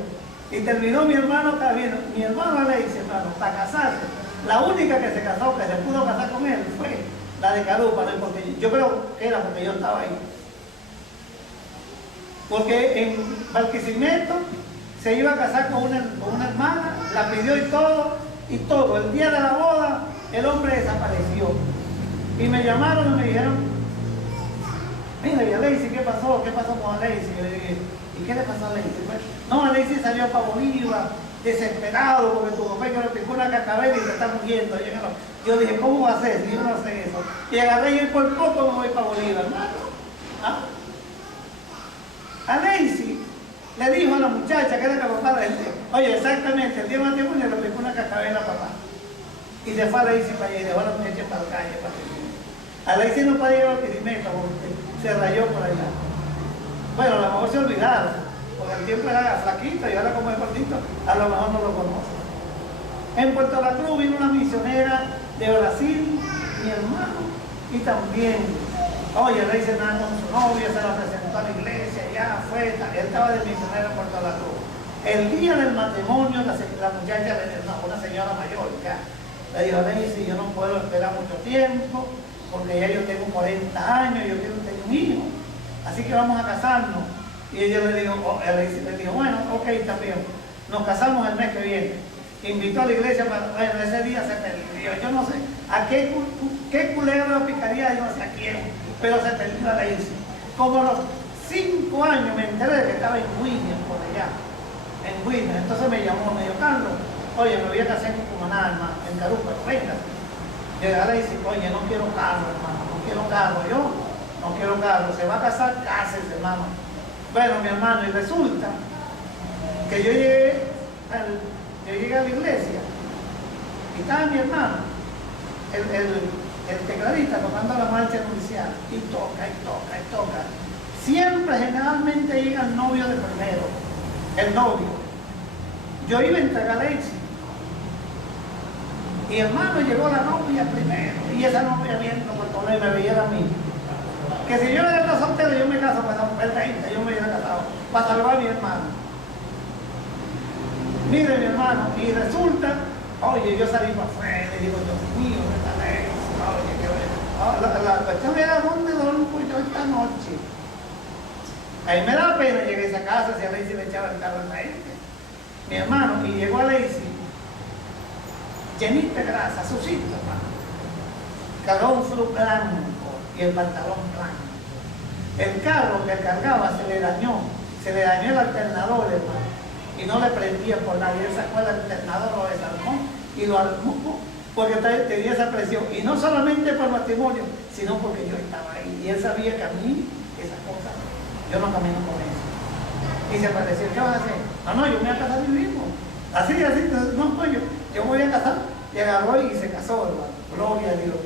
Y terminó mi hermano también. Mi hermano le dice, hermano, para casarse, la única que se casó, que se pudo casar con él, fue la de Carupa, ¿no? Porque yo creo que era porque yo estaba ahí. Porque en Barquisimeto se iba a casar con una hermana, la pidió y todo. El día de la boda, el hombre desapareció. Y me llamaron y me dijeron, mira, ¿y Alexis qué pasó? ¿Qué pasó con Alexis? Y yo dije, ¿y qué le pasó a Alexis? No, Alexis salió para Bolívar, desesperado, porque tu papá le picó una cascabel y se está muriendo. Yo dije, ¿cómo va a ser? Si yo no sé eso. Y agarré y por poco me voy para Bolívar, hermano. ¿Ah? Alexis le dijo a la muchacha que era la papá de él, oye, exactamente, el día de matrimonio le picó una cascabel a papá. Y se fue a Alexis para allá y dejó a la muchacha para la calle. Alexis no podía ir al Barquisimeto porque se rayó por allá. Bueno, a lo mejor se olvidaron, porque el tiempo era flaquito y ahora como es gordito, a lo mejor no lo conocen. En Puerto La Cruz vino una misionera de Brasil, mi hermano, y también, oye, Alexis andaba con su novia, se la presentó a la iglesia, ya fue, él estaba de misionero en Puerto La Cruz. El día del matrimonio, la muchacha, una señora mayor, ya, le dijo, Alexis, yo no puedo esperar mucho tiempo, porque ya yo tengo 40 años, yo quiero tener un hijo, así que vamos a casarnos. Y ella le dijo, bueno, ok, está bien, nos casamos el mes que viene. Invitó a la iglesia, bueno, ese día se perdió, yo no sé, a qué culebra picaría, yo no sé a quién, pero se perdió a la iglesia. Como a los 5 años me enteré de que estaba en William, por allá, en William. Entonces me llamó, me dijo, Carlos, oye, me voy a casar con Cumaná, hermano, en Carupa, venga. Y le dice, oye, no quiero carro, hermano, no quiero carro, yo no quiero carro, se va a casar, cásense, hermano. Bueno, mi hermano, y resulta que yo llegué a la iglesia y estaba mi hermano, el tecladista, tocando la marcha nupcial, y toca, y toca, y toca. Siempre, generalmente llega el novio de primero, el novio. Yo iba a entregar a Daisy. Y hermano, llegó la novia primero, y esa novia viendo por todo y me veía a mí. Que si yo le era soltero, yo me caso para romper 20, yo me hubiera casado, para salvar a mi hermano. Mire mi hermano, y resulta, oye, yo salí para afuera y digo, Dios mío, esta ley, oye, la cuestión era dónde duermo yo esta noche. A mí me da pena llegué a esa casa si a Lacey le echaba el carro a la gente. Mi hermano, y llegó a Lacey, llenita de grasa, sucito, hermano. Cargó un flu blanco y el pantalón blanco. El carro que cargaba se le dañó el alternador, hermano, y no le prendía por nadie. Él sacó el alternador, lo desarmó y lo armó porque tenía esa presión, y no solamente por matrimonio, sino porque yo estaba ahí y él sabía que a mí esas cosas, yo no camino con eso. Y se pareció, ¿qué vas a hacer? No, yo me voy a casar yo mismo. Así, no, pues yo me voy a casar. Y agarró y se casó, hermano. Gloria a Dios.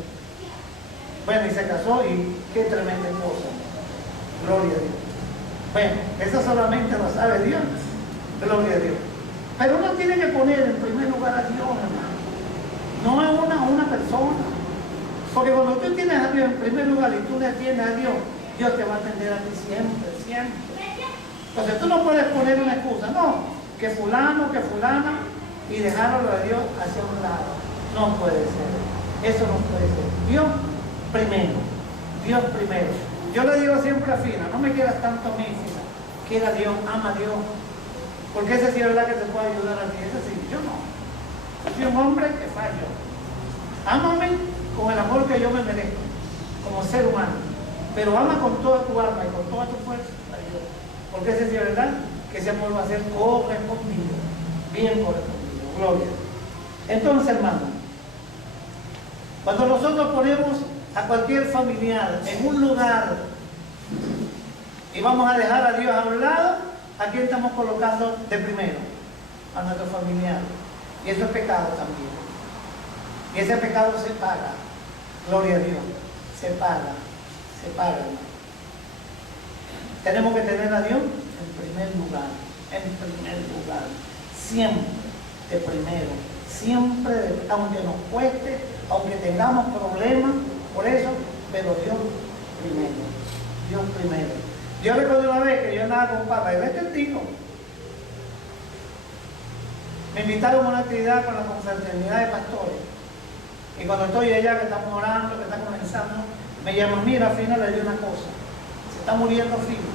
Bueno, y se casó, y qué tremenda cosa. Gloria a Dios. Bueno, eso solamente lo sabe Dios. Gloria a Dios. Pero uno tiene que poner en primer lugar a Dios, hermano. No es una persona. Porque cuando tú tienes a Dios en primer lugar y tú le atiendes a Dios, Dios te va a atender a ti siempre, siempre. Entonces tú no puedes poner una excusa, no, que fulano, que fulana, y dejarlo a Dios hacia un lado. No puede ser. Eso no puede ser. Dios primero. Dios primero. Yo le digo siempre a Fina, no me quieras tanto a mí, Fina. Quiera a Dios, ama a Dios. Porque ese sí es verdad que te puede ayudar a ti. Ese sí, yo no. Yo soy un hombre que fallo. Ámame con el amor que yo me merezco, como ser humano. Pero ama con toda tu alma y con toda tu fuerza a Dios. Porque ese sí es verdad que ese amor va a ser correspondido. Bien correspondido. Gloria. Entonces, hermano, cuando nosotros ponemos a cualquier familiar en un lugar y vamos a dejar a Dios a un lado, ¿a quién estamos colocando de primero? A nuestro familiar. Y eso es pecado también. Y ese pecado se paga. Gloria a Dios. Se paga. Se paga, hermano. Tenemos que tener a Dios en primer lugar. En primer lugar. Siempre de primero. Siempre, aunque nos cueste, aunque tengamos problemas por eso, pero Dios primero. Dios primero. Yo recuerdo una vez que yo andaba con un papá, él es testigo. Me invitaron a una actividad con la confraternidad de pastores. Y cuando estoy allá, que estamos orando, que está comenzando, me llaman, mira, Fina le dio una cosa. Se está muriendo Fina.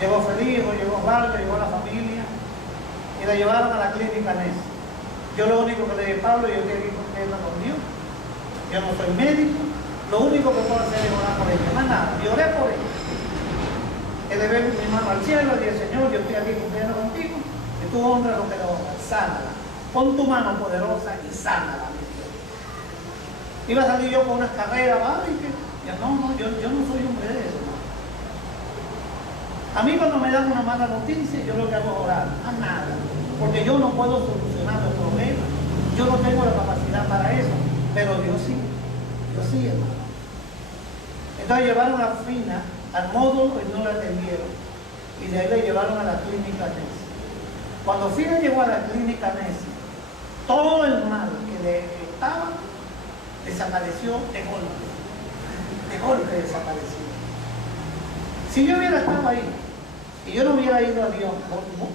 Llegó Felipe, llegó Osvaldo, llegó la familia. Y la llevaron a la clínica NES. Yo lo único que le dije, Pablo, yo estoy aquí cumpliendo con Dios. Yo no soy médico. Lo único que puedo hacer es orar por ella. Más nada, yo oré por ella. Elevé mi mano al cielo y dije, Señor, yo estoy aquí cumpliendo contigo. Y tú honras lo que le honras. Sánala. Pon tu mano poderosa y sánala. Iba a salir yo con unas carreras, ¿vale? Yo no soy hombre de eso. A mí cuando me dan una mala noticia, yo lo que hago es orar, a nada, porque yo no puedo solucionar los problemas, yo no tengo la capacidad para eso, pero Dios sí, hermano. Entonces llevaron a Fina al módulo y no la atendieron, y de ahí la llevaron a la clínica NES. Cuando Fina llegó a la clínica NES, todo el mal que le estaba desapareció de golpe desapareció. Si yo hubiera estado ahí y yo no hubiera ido a Dios,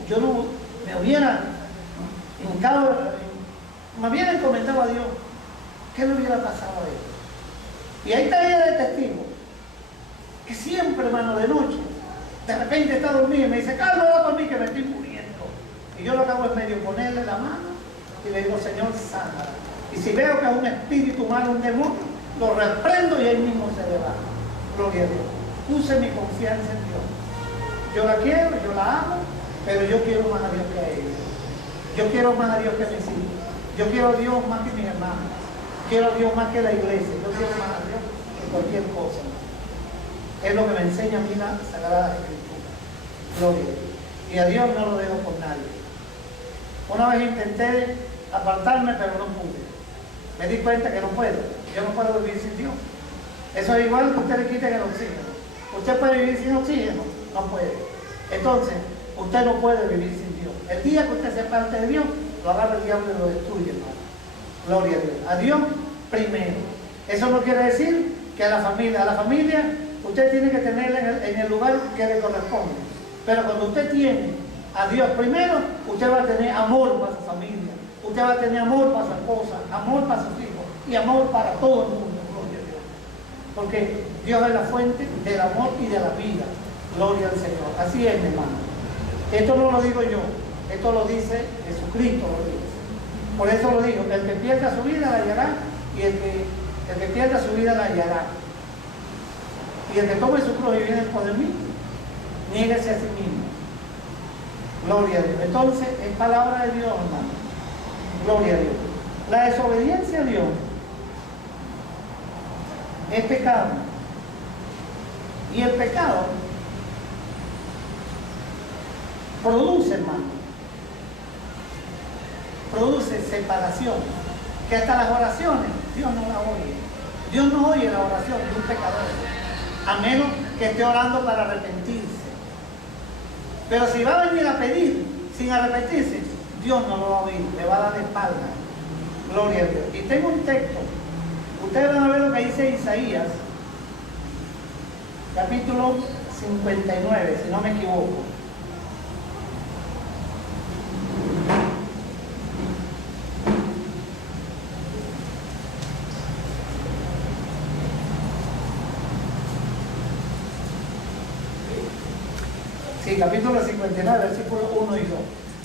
yo no me hubiera hincado, me hubiera encomendado a Dios, ¿qué le hubiera pasado a él? Y ahí está ella de testigo, que siempre, hermano, de noche, de repente está dormido y me dice, Carlos, va por mí que me estoy muriendo. Y yo lo que hago es medio ponerle la mano y le digo, Señor, sánala. Y si veo que es un espíritu malo, un demonio, lo reprendo y él mismo se le va. Gloria a Dios. Puse mi confianza en Dios. Yo la quiero, yo la amo, pero yo quiero más a Dios que a ella. Yo quiero más a Dios que a mis hijos. Yo quiero a Dios más que mis hermanos. Quiero a Dios más que la iglesia. Yo quiero más a Dios que cualquier cosa. Es lo que me enseña a mí la Sagrada Escritura. Gloria a Dios. Y Y a Dios no lo dejo por nadie. Una vez intenté apartarme, pero no pude. Me di cuenta que no puedo. Yo no puedo vivir sin Dios. Eso es igual que usted le quite el oxígeno. ¿Usted puede vivir sin oxígeno? No puede. Entonces, usted no puede vivir sin Dios. El día que usted se aparte de Dios, lo agarra el diablo y lo destruye, hermano. Gloria a Dios. A Dios primero. Eso no quiere decir que a la familia usted tiene que tenerla en el lugar que le corresponde. Pero cuando usted tiene a Dios primero, usted va a tener amor para su familia, usted va a tener amor para su esposa, amor para sus hijos y amor para todo el mundo. Gloria a Dios. Porque Dios es la fuente del amor y de la vida. Gloria al Señor. Así es, mi hermano. Esto no lo digo yo, esto lo dice Jesucristo, lo dice. Por eso lo digo, el que pierda su vida la hallará, y el que pierda su vida la hallará. Y el que tome su cruz y viene por mí, niéguese a sí mismo. Gloria a Dios. Entonces, es palabra de Dios, hermano. Gloria a Dios. La desobediencia a Dios es pecado. Y el pecado produce, hermano, produce separación, que hasta las oraciones Dios no las oye. Dios no oye la oración de un pecador, a menos que esté orando para arrepentirse. Pero si va a venir a pedir sin arrepentirse, Dios no lo va a oír, le va a dar de espalda. Gloria a Dios. Y tengo un texto, ustedes van a ver lo que dice Isaías, capítulo 59, si no me equivoco. Sí, capítulo 59, versículos 1 y 2.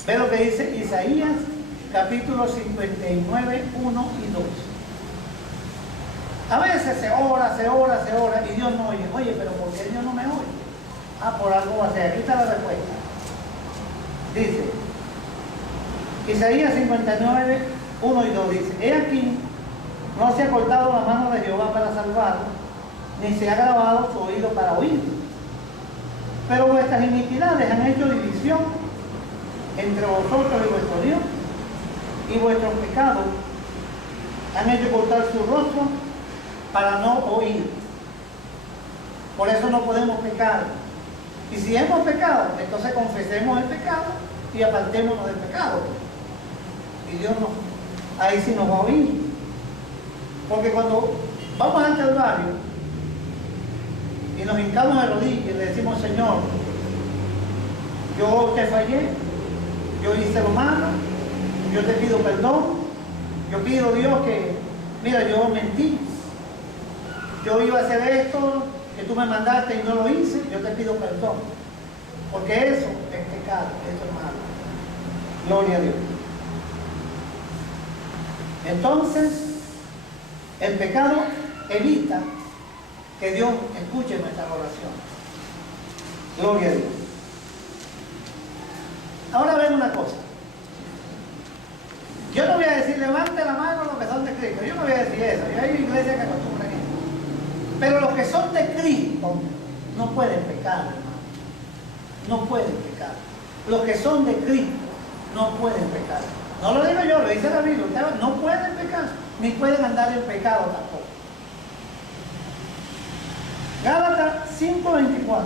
Ve lo que dice Isaías, capítulo 59, 1 y 2. A veces se ora, y Dios no oye. Oye, pero ¿por qué Dios no me oye? Por algo va a ser. Aquí está la respuesta. Dice, Isaías 59, 1 y 2 dice: he aquí, no se ha cortado la mano de Jehová para salvarlo, ni se ha grabado su oído para oír. Pero vuestras iniquidades han hecho división entre vosotros y vuestro Dios, y vuestros pecados han hecho cortar su rostro para no oír. Por eso no podemos pecar. Y si hemos pecado, entonces confesemos el pecado y apartémonos del pecado. Y Dios no, ahí sí nos va a oír. Porque cuando vamos al Calvario y nos hincamos de rodillas y le decimos: Señor, yo te fallé, yo hice lo malo, yo te pido perdón, yo pido, Dios, que, mira, yo mentí, yo iba a hacer esto que tú me mandaste y no lo hice, yo te pido perdón, porque eso es pecado, eso es malo. Gloria a Dios. Entonces, el pecado evita que Dios escuche nuestra oración. Gloria a Dios. Ahora ven una cosa. Yo no voy a decir levante la mano los que son de Cristo. Yo no voy a decir eso. Yo hay iglesias que acostumbran eso. Pero los que son de Cristo no pueden pecar, hermano. No pueden pecar. Los que son de Cristo no pueden pecar. No lo digo yo, lo dice la Biblia. Ustedes no pueden pecar, ni pueden andar en pecado tampoco. Gálatas 5:24.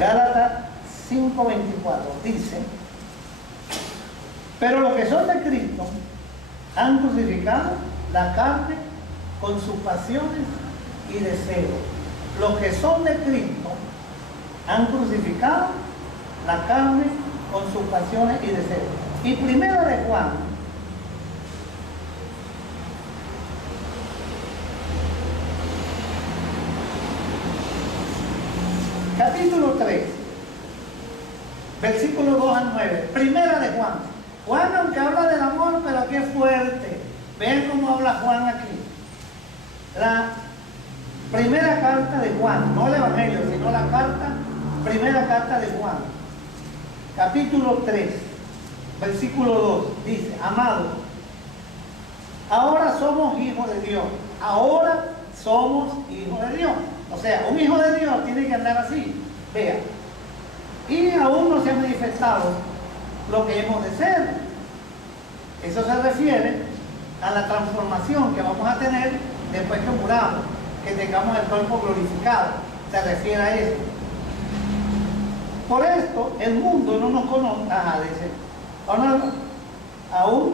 Gálatas 5:24 dice: pero los que son de Cristo han crucificado la carne con sus pasiones y deseos. Los que son de Cristo han crucificado la carne con sus pasiones y deseos. Y primera de Juan, capítulo 3, versículos 2 al 9. Primera de Juan. Juan, aunque habla del amor, pero aquí es fuerte. Vean cómo habla Juan aquí. La primera carta de Juan, no el Evangelio, sino la carta, primera carta de Juan, capítulo 3, versículo 2, dice: amados, ahora somos hijos de Dios. Ahora somos hijos de Dios. O sea, un hijo de Dios tiene que andar así. Vea. Y aún no se ha manifestado lo que hemos de ser. Eso se refiere a la transformación que vamos a tener después que muramos, que tengamos el cuerpo glorificado. Se refiere a eso. Por esto, el mundo no nos conoce. Aún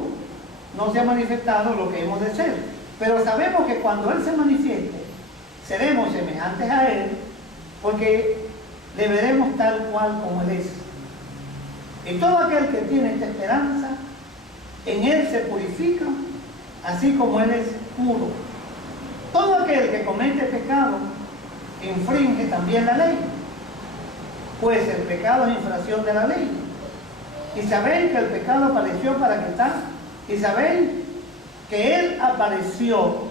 no se ha manifestado lo que hemos de ser. Pero sabemos que cuando Él se manifieste, seremos semejantes a Él, porque le veremos tal cual como Él es. Y todo aquel que tiene esta esperanza, en Él se purifica, así como Él es puro. Todo aquel que comete pecado, infringe también la ley, pues el pecado es infracción de la ley. Y sabéis que el pecado apareció para quitar, y sabéis que Él apareció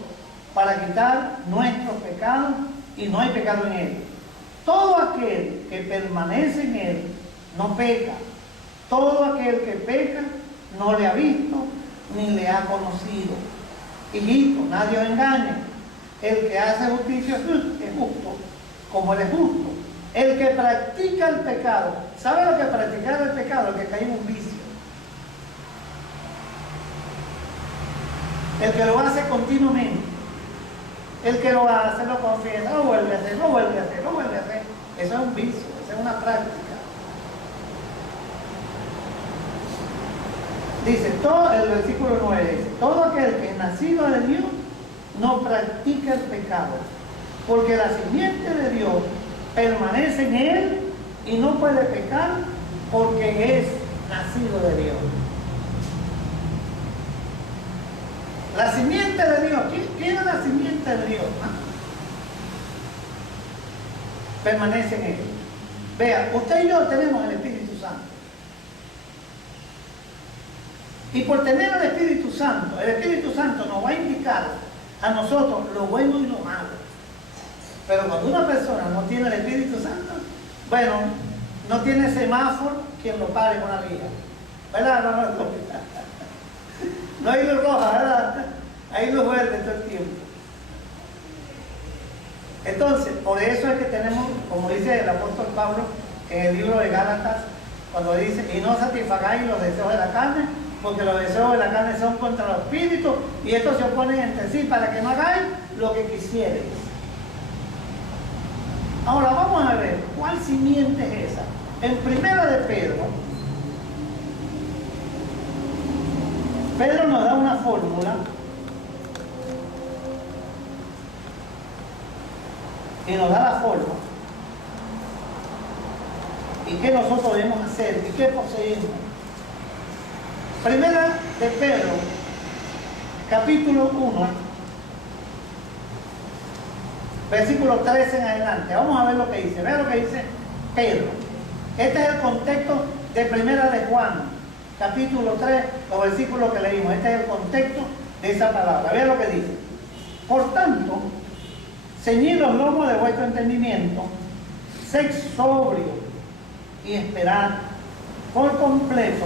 para quitar nuestros pecados, y no hay pecado en Él. Todo aquel que permanece en Él no peca. Todo aquel que peca no le ha visto ni le ha conocido. Hijito, nadie os engañe. El que hace justicia es justo, como Él es justo. El que practica el pecado, ¿sabe lo que es practicar el pecado? El que cae en un vicio. El que lo hace continuamente. El que lo hace, lo confiesa, lo vuelve a hacer, lo vuelve a hacer, lo vuelve a hacer. Eso es un vicio, eso es una práctica. Dice, el versículo 9 dice: todo aquel que es nacido de Dios no practica el pecado, porque la simiente de Dios permanece en él y no puede pecar porque es nacido de Dios. La simiente de Dios, ¿quién es la simiente de Dios? Permanece en él. Vea, usted y yo tenemos el Espíritu Santo. Y por tener el Espíritu Santo nos va a indicar a nosotros lo bueno y lo malo. Pero cuando una persona no tiene el Espíritu Santo, bueno, no tiene semáforo quien lo pare con la vía. ¿Verdad? No hay luz roja, ¿verdad? Hay luz verde todo el tiempo. Entonces, por eso es que tenemos, como dice el apóstol Pablo en el libro de Gálatas, cuando dice: y no satisfagáis los deseos de la carne, porque los deseos de la carne son contra los espíritus, y estos se oponen entre sí para que no hagáis lo que quisierais. Ahora vamos a ver cuál simiente es esa. En primera de Pedro nos da una fórmula y nos da la forma y qué nosotros debemos hacer y qué poseemos. Primera de Pedro, capítulo 1, versículo 13 en adelante. Vamos a ver lo que dice. Vean lo que dice Pedro. Este es el contexto de Primera de Juan, capítulo 3, los versículos que leímos. Este es el contexto de esa palabra. Vean lo que dice. Por tanto, ceñid los lomos de vuestro entendimiento, sed sobrio y esperad por completo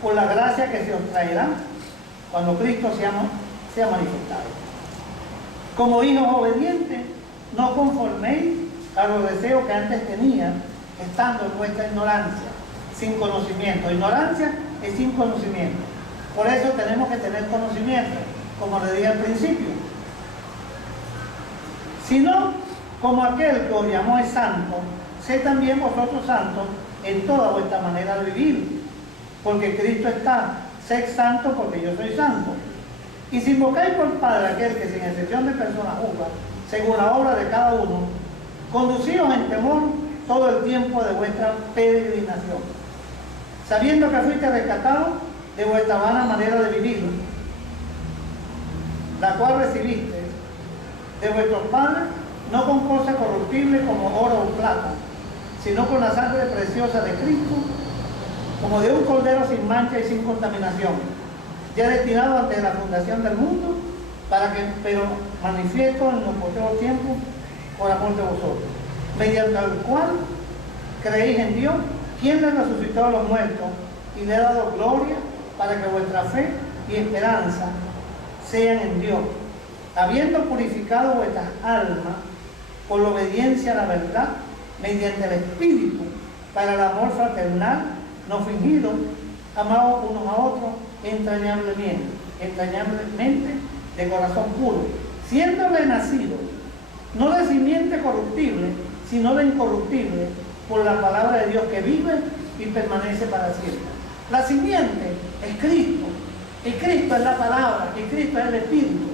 por la gracia que se os traerá cuando Cristo sea manifestado. Como hijos obedientes, no conforméis a los deseos que antes tenían, estando en vuestra ignorancia, sin conocimiento. Ignorancia es sin conocimiento. Por eso tenemos que tener conocimiento, como le dije al principio. Sino, como aquel que os llamó es santo, sed también vosotros santos en toda vuestra manera de vivir. Porque Cristo está: sed santo porque yo soy santo. Y si invocáis por Padre aquel que sin excepción de personas juzga, según la obra de cada uno, conducíos en temor todo el tiempo de vuestra peregrinación, sabiendo que fuiste rescatados de vuestra vana manera de vivir, la cual recibiste de vuestros padres, no con cosas corruptibles como oro o plata, sino con la sangre preciosa de Cristo, como de un cordero sin mancha y sin contaminación, ya destinado ante la fundación del mundo, pero manifiesto en los postreros tiempos por amor de vosotros, mediante el cual creéis en Dios, quien le resucitó a los muertos y le he dado gloria para que vuestra fe y esperanza sean en Dios, habiendo purificado vuestras almas por la obediencia a la verdad, mediante el Espíritu, para el amor fraternal, no fingido, amados unos a otros entrañablemente, de corazón puro, siéndole nacido, no de simiente corruptible, sino de incorruptible, por la palabra de Dios que vive y permanece para siempre. La simiente es Cristo, y Cristo es la palabra, y Cristo es el Espíritu,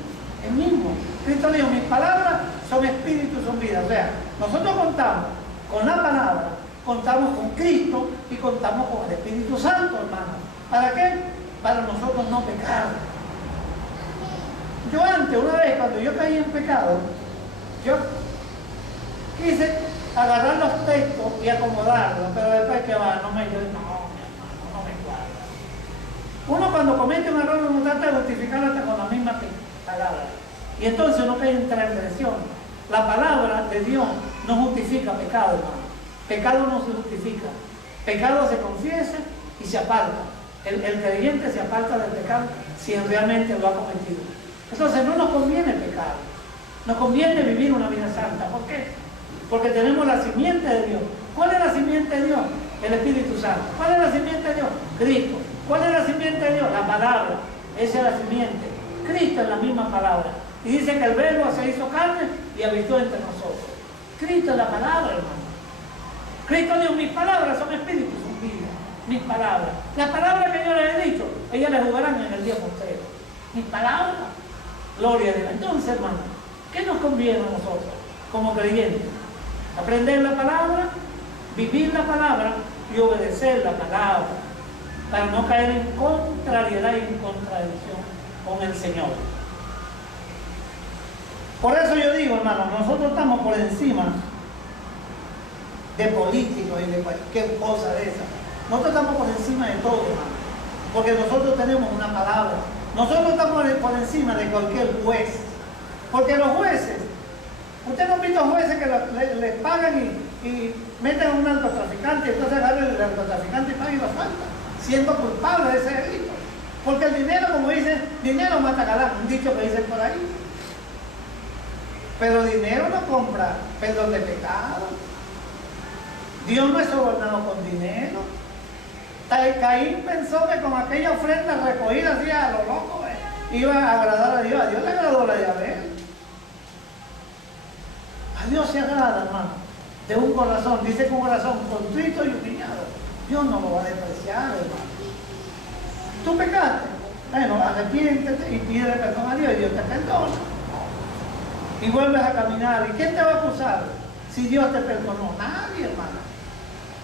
el mismo. Cristo dijo, mis palabras son espíritu y son vida. O sea, nosotros contamos con la palabra, contamos con Cristo y contamos con el Espíritu Santo, hermano. ¿Para qué? Para nosotros no pecar. Yo antes, una vez, cuando yo caí en pecado, yo quise agarrar los textos y acomodarlos, pero después que va, no me cuadra. Uno cuando comete un error no trata de justificarlo hasta con la misma palabra. Y entonces uno cae en transgresión. La palabra de Dios no justifica pecado, hermano. Pecado no se justifica. Pecado se confiesa y se aparta. El creyente se aparta del pecado si realmente lo ha cometido. Entonces no nos conviene pecar. Nos conviene vivir una vida santa. ¿Por qué? Porque tenemos la simiente de Dios. ¿Cuál es la simiente de Dios? El Espíritu Santo. ¿Cuál es la simiente de Dios? Cristo. ¿Cuál es la simiente de Dios? La palabra. Esa es la simiente. Cristo es la misma palabra. Y dice que el verbo se hizo carne y habitó entre nosotros. Cristo es la palabra, hermano. Cristo dijo, mis palabras son espíritu, son vida. Mis palabras. Las palabras que yo les he dicho, ellas les jugarán en el día postrero. Mis palabras. Gloria a Dios. Entonces, hermano, ¿qué nos conviene a nosotros como creyentes? Aprender la palabra, vivir la palabra y obedecer la palabra para no caer en contrariedad y en contradicción con el Señor. Por eso yo digo, hermano, nosotros estamos por encima de políticos y de cualquier cosa de esa. Nosotros estamos por encima de todo, hermano, porque nosotros tenemos una palabra. Nosotros estamos por encima de cualquier juez, porque los jueces, ustedes no han visto jueces que les pagan y meten a un narcotraficante y entonces agarran el narcotraficante y pagan y lo falta, siendo culpable de ese delito. Porque el dinero, como dicen, dinero mata galán, un dicho que dicen por ahí. Pero dinero no compra perdón de pecado. Dios no es sobornado con dinero. Caín pensó que con aquella ofrenda recogida así a lo loco iba a agradar a Dios. A Dios le agradó la de Abel. A Dios se agrada, hermano, de un corazón, dice que un corazón contrito y humillado. Dios no lo va a despreciar, hermano. Tú pecaste, bueno, arrepiéntete y pide perdón a Dios y Dios te perdona. Y vuelves a caminar. ¿Y quién te va a acusar si Dios te perdonó? Nadie, hermano.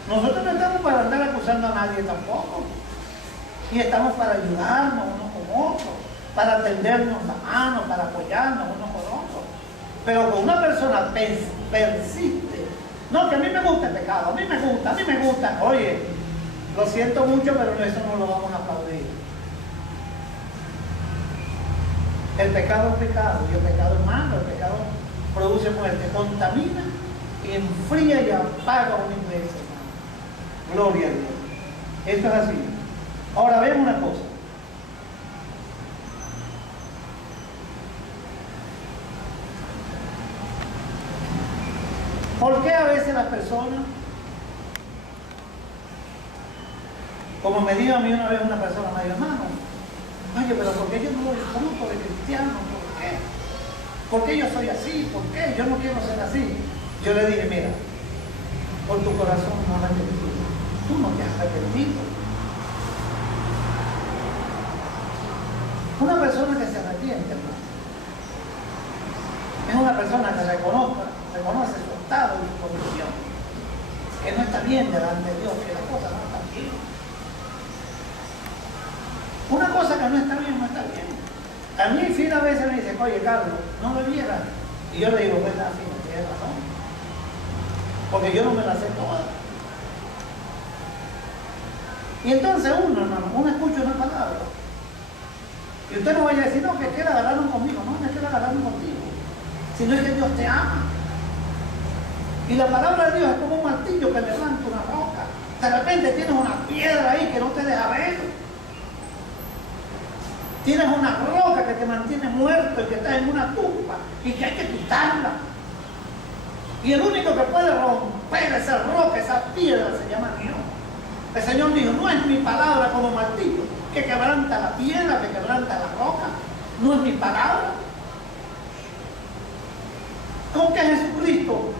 Nosotros no estamos para andar acusando a nadie tampoco. Y estamos para ayudarnos unos con otros, para tendernos la mano, para apoyarnos unos con otros. Pero con una persona persiste. No, que a mí me gusta el pecado, a mí me gusta. Oye, lo siento mucho, pero eso no lo vamos a aplaudir. El pecado es pecado, y el pecado es malo, el pecado produce muerte, contamina y enfría y apaga una iglesia, hermano. Gloria a Dios. Esto es así. Ahora veamos una cosa. ¿Por qué a veces las personas, como me dijo a mí una vez una persona, me dijo, hermano, oye, pero ¿por qué yo no lo disfruto de cristiano? ¿Por qué? ¿Por qué yo soy así? ¿Por qué? Yo no quiero ser así. Yo le dije, mira, por tu corazón no has arrepentido. Tú no te has arrepentido. Una persona que se arrepiente, hermano, es una persona que reconoce su estado y su condición, que no está bien delante de Dios, que las cosas no están bien. Una cosa que no está bien, no está bien. A mí, Fina, a veces me dice, oye, Carlos, no me vieras. Y yo le digo, verdad, Fina, tienes razón. Porque yo no me la sé toda. Y entonces uno escucha una palabra. Y usted no vaya a decir, no, que es que la agarraron conmigo. No, no es que la agarraron contigo. Sino es que Dios te ama. Y la palabra de Dios es como un martillo que levanta una roca. De repente tienes una piedra ahí que no te deja ver. Tienes una roca que te mantiene muerto y que está en una tumba y que hay que quitarla. Y el único que puede romper esa roca, esa piedra, se llama Dios. El Señor dijo, no es mi palabra como martillo que quebranta la piedra, que quebranta la roca. No es mi palabra. ¿Con que Jesucristo,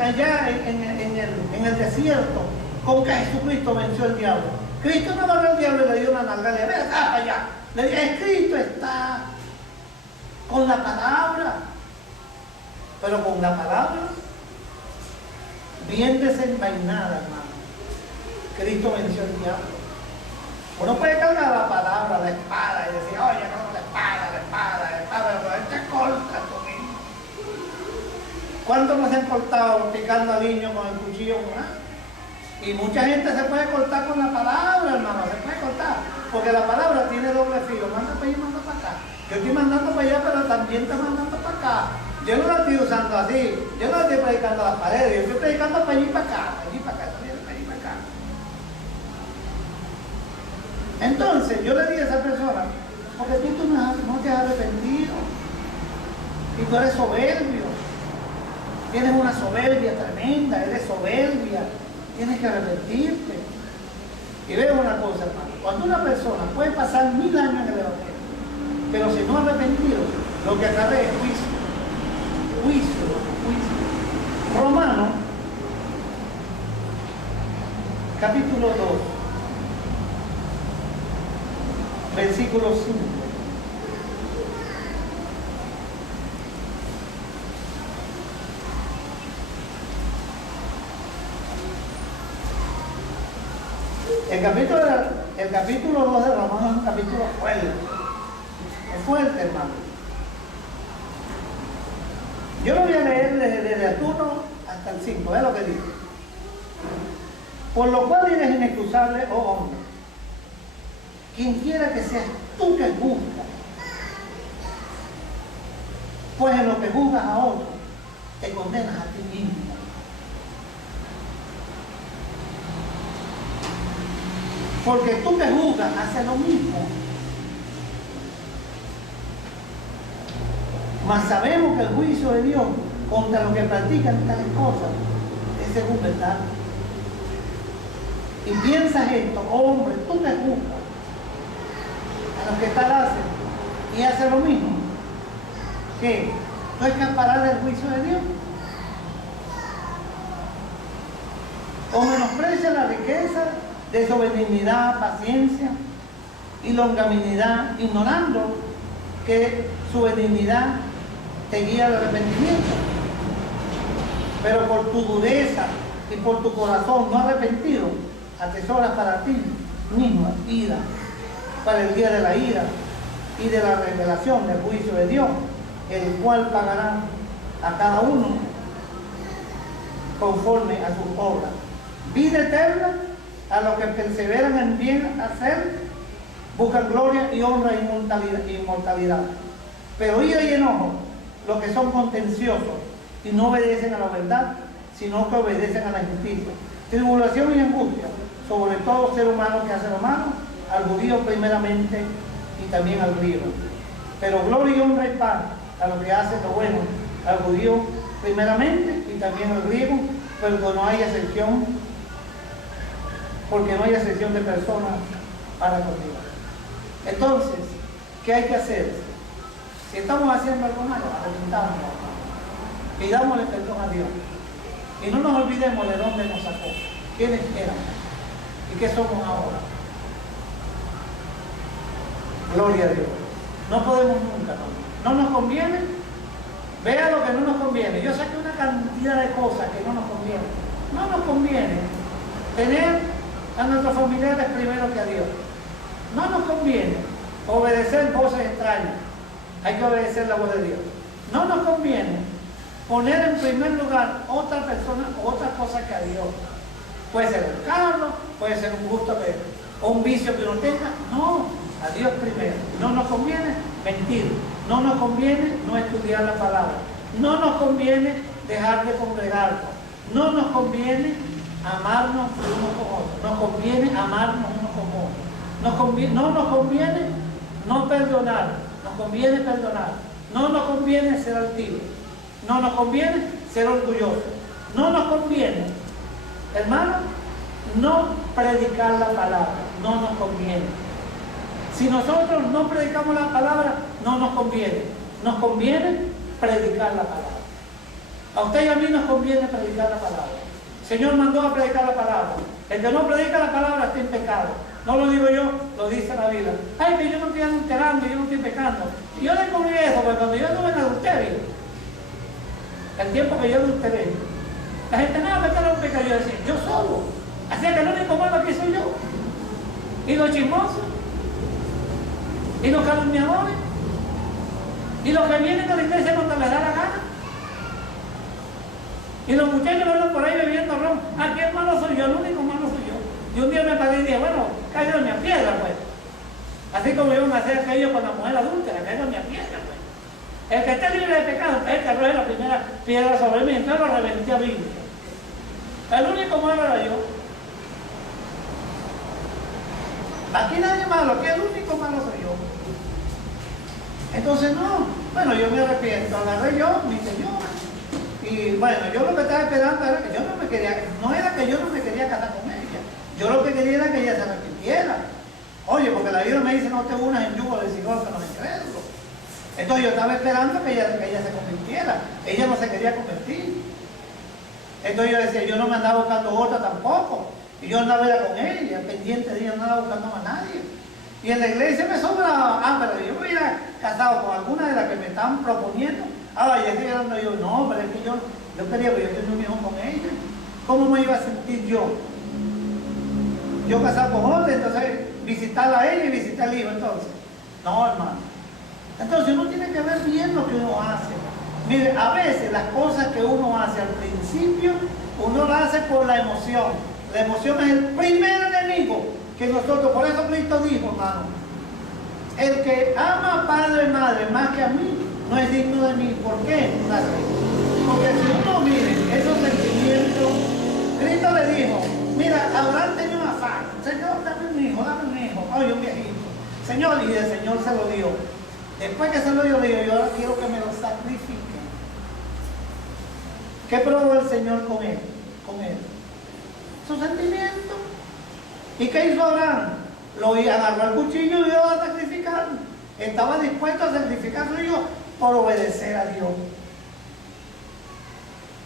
allá en el desierto, con que Jesucristo venció al diablo? Cristo no agarró al diablo y le dio una nalga, le dijo, ven acá para allá. Le dijo, Cristo está con la palabra, pero con la palabra bien desenvainada, hermano. Cristo venció al diablo. Uno puede cargar la palabra, la espada, y decir, oye, no, la espada, pero él te corta conmigo. ¿Cuántos nos han cortado picando a niños con el cuchillo? Y mucha gente se puede cortar con la palabra, hermano, se puede cortar. Porque la palabra tiene doble filo, manda para allá y manda para acá. Yo estoy mandando para allá, pero también está mandando para acá. Yo no la estoy usando así, yo no la estoy predicando a las paredes, yo estoy predicando para allí y para acá, para allí para acá, para allí para acá. Entonces, yo le dije a esa persona, porque tú no te has arrepentido, y tú eres soberbio, tienes una soberbia tremenda, eres soberbia, tienes que arrepentirte. Y veo una cosa, hermano, cuando una persona puede pasar 1000 años en el Evangelio, pero si no arrepentido, lo que acarrea es juicio. Romanos, capítulo 2, versículo 5. El capítulo 2 de Romanos es un capítulo fuerte. Es fuerte, hermano. Yo lo voy a leer desde el 1 hasta el 5, ¿ves lo que dice? Por lo cual eres inexcusable, oh hombre, quien quiera que seas tú que juzgas, pues en lo que juzgas a otro, te condenas a ti mismo. Porque tú que juzgas haces lo mismo. Mas sabemos que el juicio de Dios contra los que practican tales cosas es según verdad. Y piensas esto, hombre, tú que juzgas a los que tal hacen y hacen lo mismo, ¿qué? ¿No escaparás del juicio de Dios? ¿O menosprecia la riqueza de su benignidad, paciencia y longanimidad, ignorando que su benignidad te guía al arrepentimiento? Pero por tu dureza y por tu corazón no arrepentido, atesoras para ti misma ira, para el día de la ira y de la revelación del juicio de Dios, el cual pagará a cada uno conforme a sus obras. Vida eterna a los que perseveran en bien hacer, buscan gloria y honra e inmortalidad. Pero ira y enojo, los que son contenciosos y no obedecen a la verdad, sino que obedecen a la injusticia. Tribulación y angustia sobre todo ser humano que hace lo malo, al judío primeramente y también al griego. Pero gloria y honra y paz a los que hacen lo bueno, al judío primeramente y también al griego, pero no hay excepción, porque no hay excepción de personas para con Dios. Entonces, ¿qué hay que hacer? Si estamos haciendo algo malo, arrepentámonos, pidámosle perdón a Dios y no nos olvidemos de dónde nos sacó, quiénes éramos y qué somos ahora. Gloria a Dios. No podemos nunca, no nos conviene. Vea lo que no nos conviene. Yo saqué una cantidad de cosas que no nos conviene. No nos conviene tener a nuestros familiares primero que a Dios. No nos conviene obedecer voces extrañas. Hay que obedecer la voz de Dios. No nos conviene poner en primer lugar otra persona o otra cosa que a Dios. Puede ser un carro, puede ser un gusto o un vicio que uno tenga. No, a Dios primero. No nos conviene mentir. No nos conviene no estudiar la palabra. No nos conviene dejar de congregarnos. No nos conviene amarnos unos con otros. Nos conviene amarnos unos con otros. No nos conviene no perdonar. Nos conviene perdonar. No nos conviene ser altivos. No nos conviene ser orgullosos. No nos conviene, hermano, no predicar la palabra. No nos conviene. Si nosotros no predicamos la palabra, no nos conviene. Nos conviene predicar la palabra. A usted y a mí nos conviene predicar la palabra. El Señor mandó a predicar la palabra. El que no predica la palabra está en pecado. No lo digo yo, lo dice la Biblia. Ay, que yo no estoy adulterando, yo no estoy pecando. Y yo descubrí eso, porque cuando yo estuve en adulterio, el tiempo que yo adulteré, la gente nada me estaba un pecado. Yo decía, yo solo. Así que el único malo aquí soy yo. Y los chismosos, y los calumniadores, y los que vienen a la iglesia cuando les da la gana. Y los muchachos andan por ahí bebiendo ron. Aquí el malo soy yo, el único malo soy yo. Y un día me paré y dije, bueno, cállame a piedra, pues. Así como iban a hacer aquello con la mujer adúltera, cállame a piedra, pues. El que esté libre de pecado, el que arroje la primera piedra sobre mí, entonces lo reventé a Biblia. El único malo era yo. Aquí nadie es malo, aquí el único malo soy yo. Entonces no, bueno, yo me arrepiento, agarré yo, mi señora. Y bueno, yo lo que estaba esperando era que yo no me quería, no era que yo no me quería casar con ella. Yo lo que quería era que ella se arrepintiera. Oye, porque la Biblia me dice, no te unas en yugo del Señor con los incrédulos. Entonces yo estaba esperando que ella se convirtiera. Ella no se quería convertir. Entonces yo decía, yo no me andaba buscando otra tampoco. Y yo andaba con ella, pendiente de ella, no andaba buscando a nadie. Y en la iglesia me sobraba, pero yo me hubiera casado con alguna de las que me estaban proponiendo. Y estoy hablando yo, no, pero es que yo quería que yo tenía un hijo con ella. ¿Cómo me iba a sentir yo? Yo casado con otra, entonces visitarla a ella y visitar al hijo, entonces. No, hermano. Entonces uno tiene que ver bien lo que uno hace. Mire, a veces las cosas que uno hace al principio, uno las hace por la emoción. La emoción es el primer enemigo que nosotros, por eso Cristo dijo, hermano, el que ama a padre y madre más que a mí, no es digno de mí. ¿Por qué? Porque si uno mire esos sentimientos, Cristo le dijo, mira, Abraham tenía un afán, Señor, dame un hijo, oye, un viejito. Señor, y el Señor se lo dio. Después que se lo dio, yo ahora quiero que me lo sacrifiquen. ¿Qué probó el Señor con él? Su sentimiento. ¿Y qué hizo Abraham? Lo agarró al cuchillo y iba a sacrificar. Estaba dispuesto a sacrificar a su hijo por obedecer a Dios.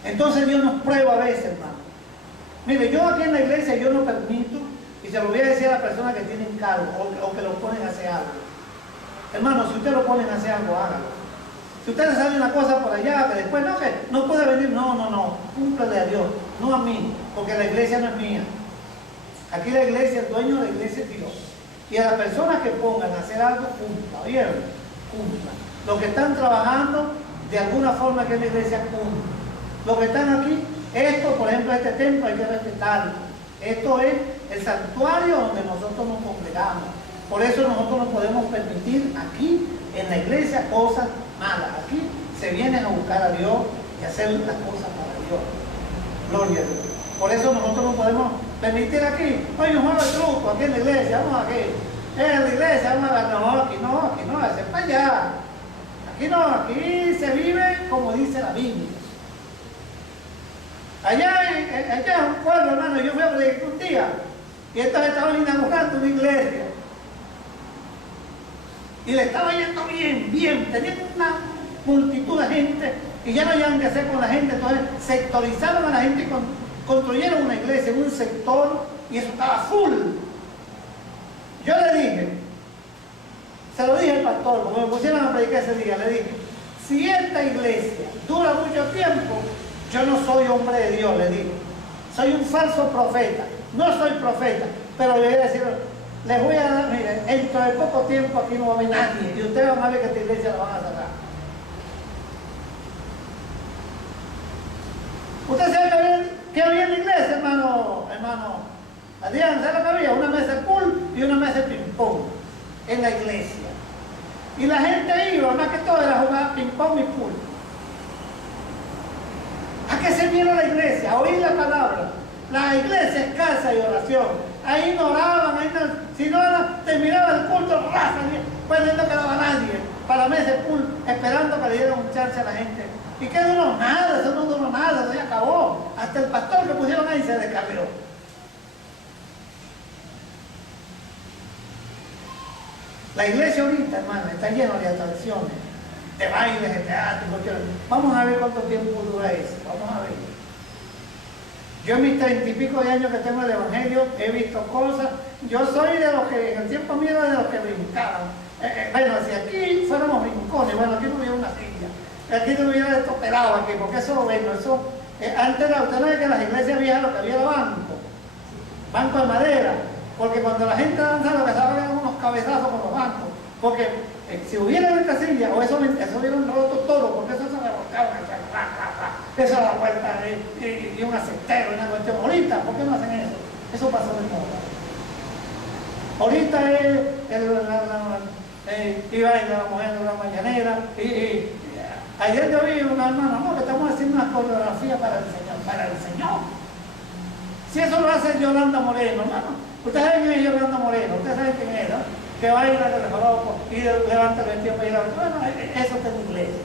Entonces Dios nos prueba a veces, hermano. Mire, yo aquí en la iglesia yo no permito, y se lo voy a decir a las personas que tienen cargo o que lo ponen a hacer algo. Hermano, si usted lo ponen a hacer algo, hágalo. Si usted le sale una cosa por allá, que después no puede venir, no, cúmplele a Dios, no a mí, porque la iglesia no es mía. Aquí la iglesia, el dueño de la iglesia es Dios. Y a las personas que pongan a hacer algo, cumpla, ¿vieron? Cumpla. Los que están trabajando de alguna forma que en la iglesia, cumpla. Los que están aquí, esto, por ejemplo, este templo hay que respetarlo. Esto es el santuario donde nosotros nos congregamos. Por eso nosotros no podemos permitir aquí en la iglesia cosas malas. Aquí se vienen a buscar a Dios y hacer las cosas para Dios. Gloria a Dios. Por eso nosotros no podemos permitir aquí, oye, un juego de truco aquí en la iglesia, vamos aquí. En la iglesia, vamos a aquí no, hacer para allá. Aquí no, aquí se vive como dice la Biblia. Allá en un pueblo, hermano, yo fui a predicar un día y entonces estaban inaugurando una iglesia. Y le estaba yendo bien, tenían una multitud de gente y ya no habían que hacer con la gente, entonces sectorizaron a la gente y construyeron una iglesia en un sector y eso estaba full. Yo le dije, se lo dije al pastor, porque me pusieron a predicar ese día, le dije, si esta iglesia dura mucho tiempo, yo no soy hombre de Dios, le digo, soy un falso profeta, no soy profeta, pero le voy a decir, les voy a dar, miren, dentro de poco tiempo aquí no va a haber nadie y ustedes van a ver que esta iglesia la van a cerrar. ¿Usted sabe qué había en la iglesia, hermano Adrián? ¿Sabe lo que había? Una mesa de pool y una mesa de ping-pong en la iglesia. Y la gente iba, más que todo era jugar ping-pong y pool. ¿A qué se viene la iglesia? A oír la palabra. La iglesia es casa y oración. Ahí no oraban, ahí no, si no terminaba el culto, pues no quedaba nadie para la mesa esperando que le dieran un chance a la gente. ¿Y qué duró? Nada, eso no duró nada, eso ya acabó. Hasta el pastor que pusieron ahí se descarrió. La iglesia ahorita, hermano, está llena de atracciones, de bailes, de teatro, vamos a ver cuánto tiempo dura eso, vamos a ver. Yo en mis 30 y pico de años que tengo el evangelio, he visto cosas, yo soy de los que, en el tiempo mío era de los que brincaban. Bueno, si aquí fuéramos rincones, bueno, aquí no hubiera una silla, aquí no hubiera esto pelado aquí, porque eso, bueno, eso, antes era, usted no ve que en las iglesias viejas lo que había era banco de madera, porque cuando la gente danza lo que saben eran unos cabezazos con los bancos, porque si hubiera una silla, o eso hubieran roto todo, porque eso se revolcaba, eso a la vuelta y un acetero, una cuestión. Ahorita, ¿por qué no hacen eso? Eso pasó de moda. Ahorita es iba a ir a la mujer de la mañanera y ayer yo vi una hermana, no, que estamos haciendo una coreografía para el Señor. Si eso lo hace Yolanda Moreno, hermano. Ustedes saben quién es Yolanda Moreno, ustedes saben quién es, ¿no? Que baila con el joropo y levanta el vestido para ir a la... Bueno, eso está en iglesia.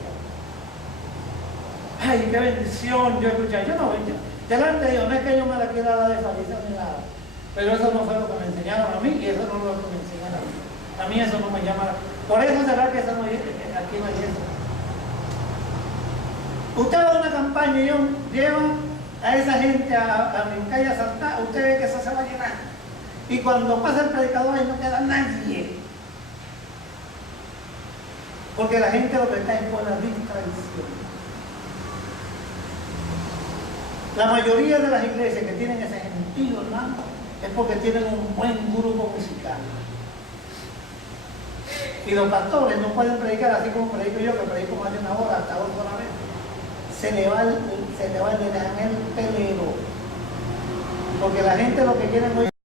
Ay, qué bendición yo escuché. Yo no, delante de Dios, no es que yo me la quiera dar de fariseo ni nada, pero eso no fue lo que me enseñaron a mí y eso no es lo que me enseñaron a mí. A mí eso no me llama. Por eso será que eso no, aquí no hay eso. Usted va a una campaña y llevan a esa gente a brincar y a saltar, usted ve que eso se va a llenar. Y cuando pasa el predicador ahí no queda nadie. Porque la gente lo que está es por la distracción. La mayoría de las iglesias que tienen ese sentido, hermano, es porque tienen un buen grupo musical. Y los pastores no pueden predicar así como predico yo, que predico más de una hora, hasta 2 horas a vez. Se le va el pelero. Porque la gente lo que quiere es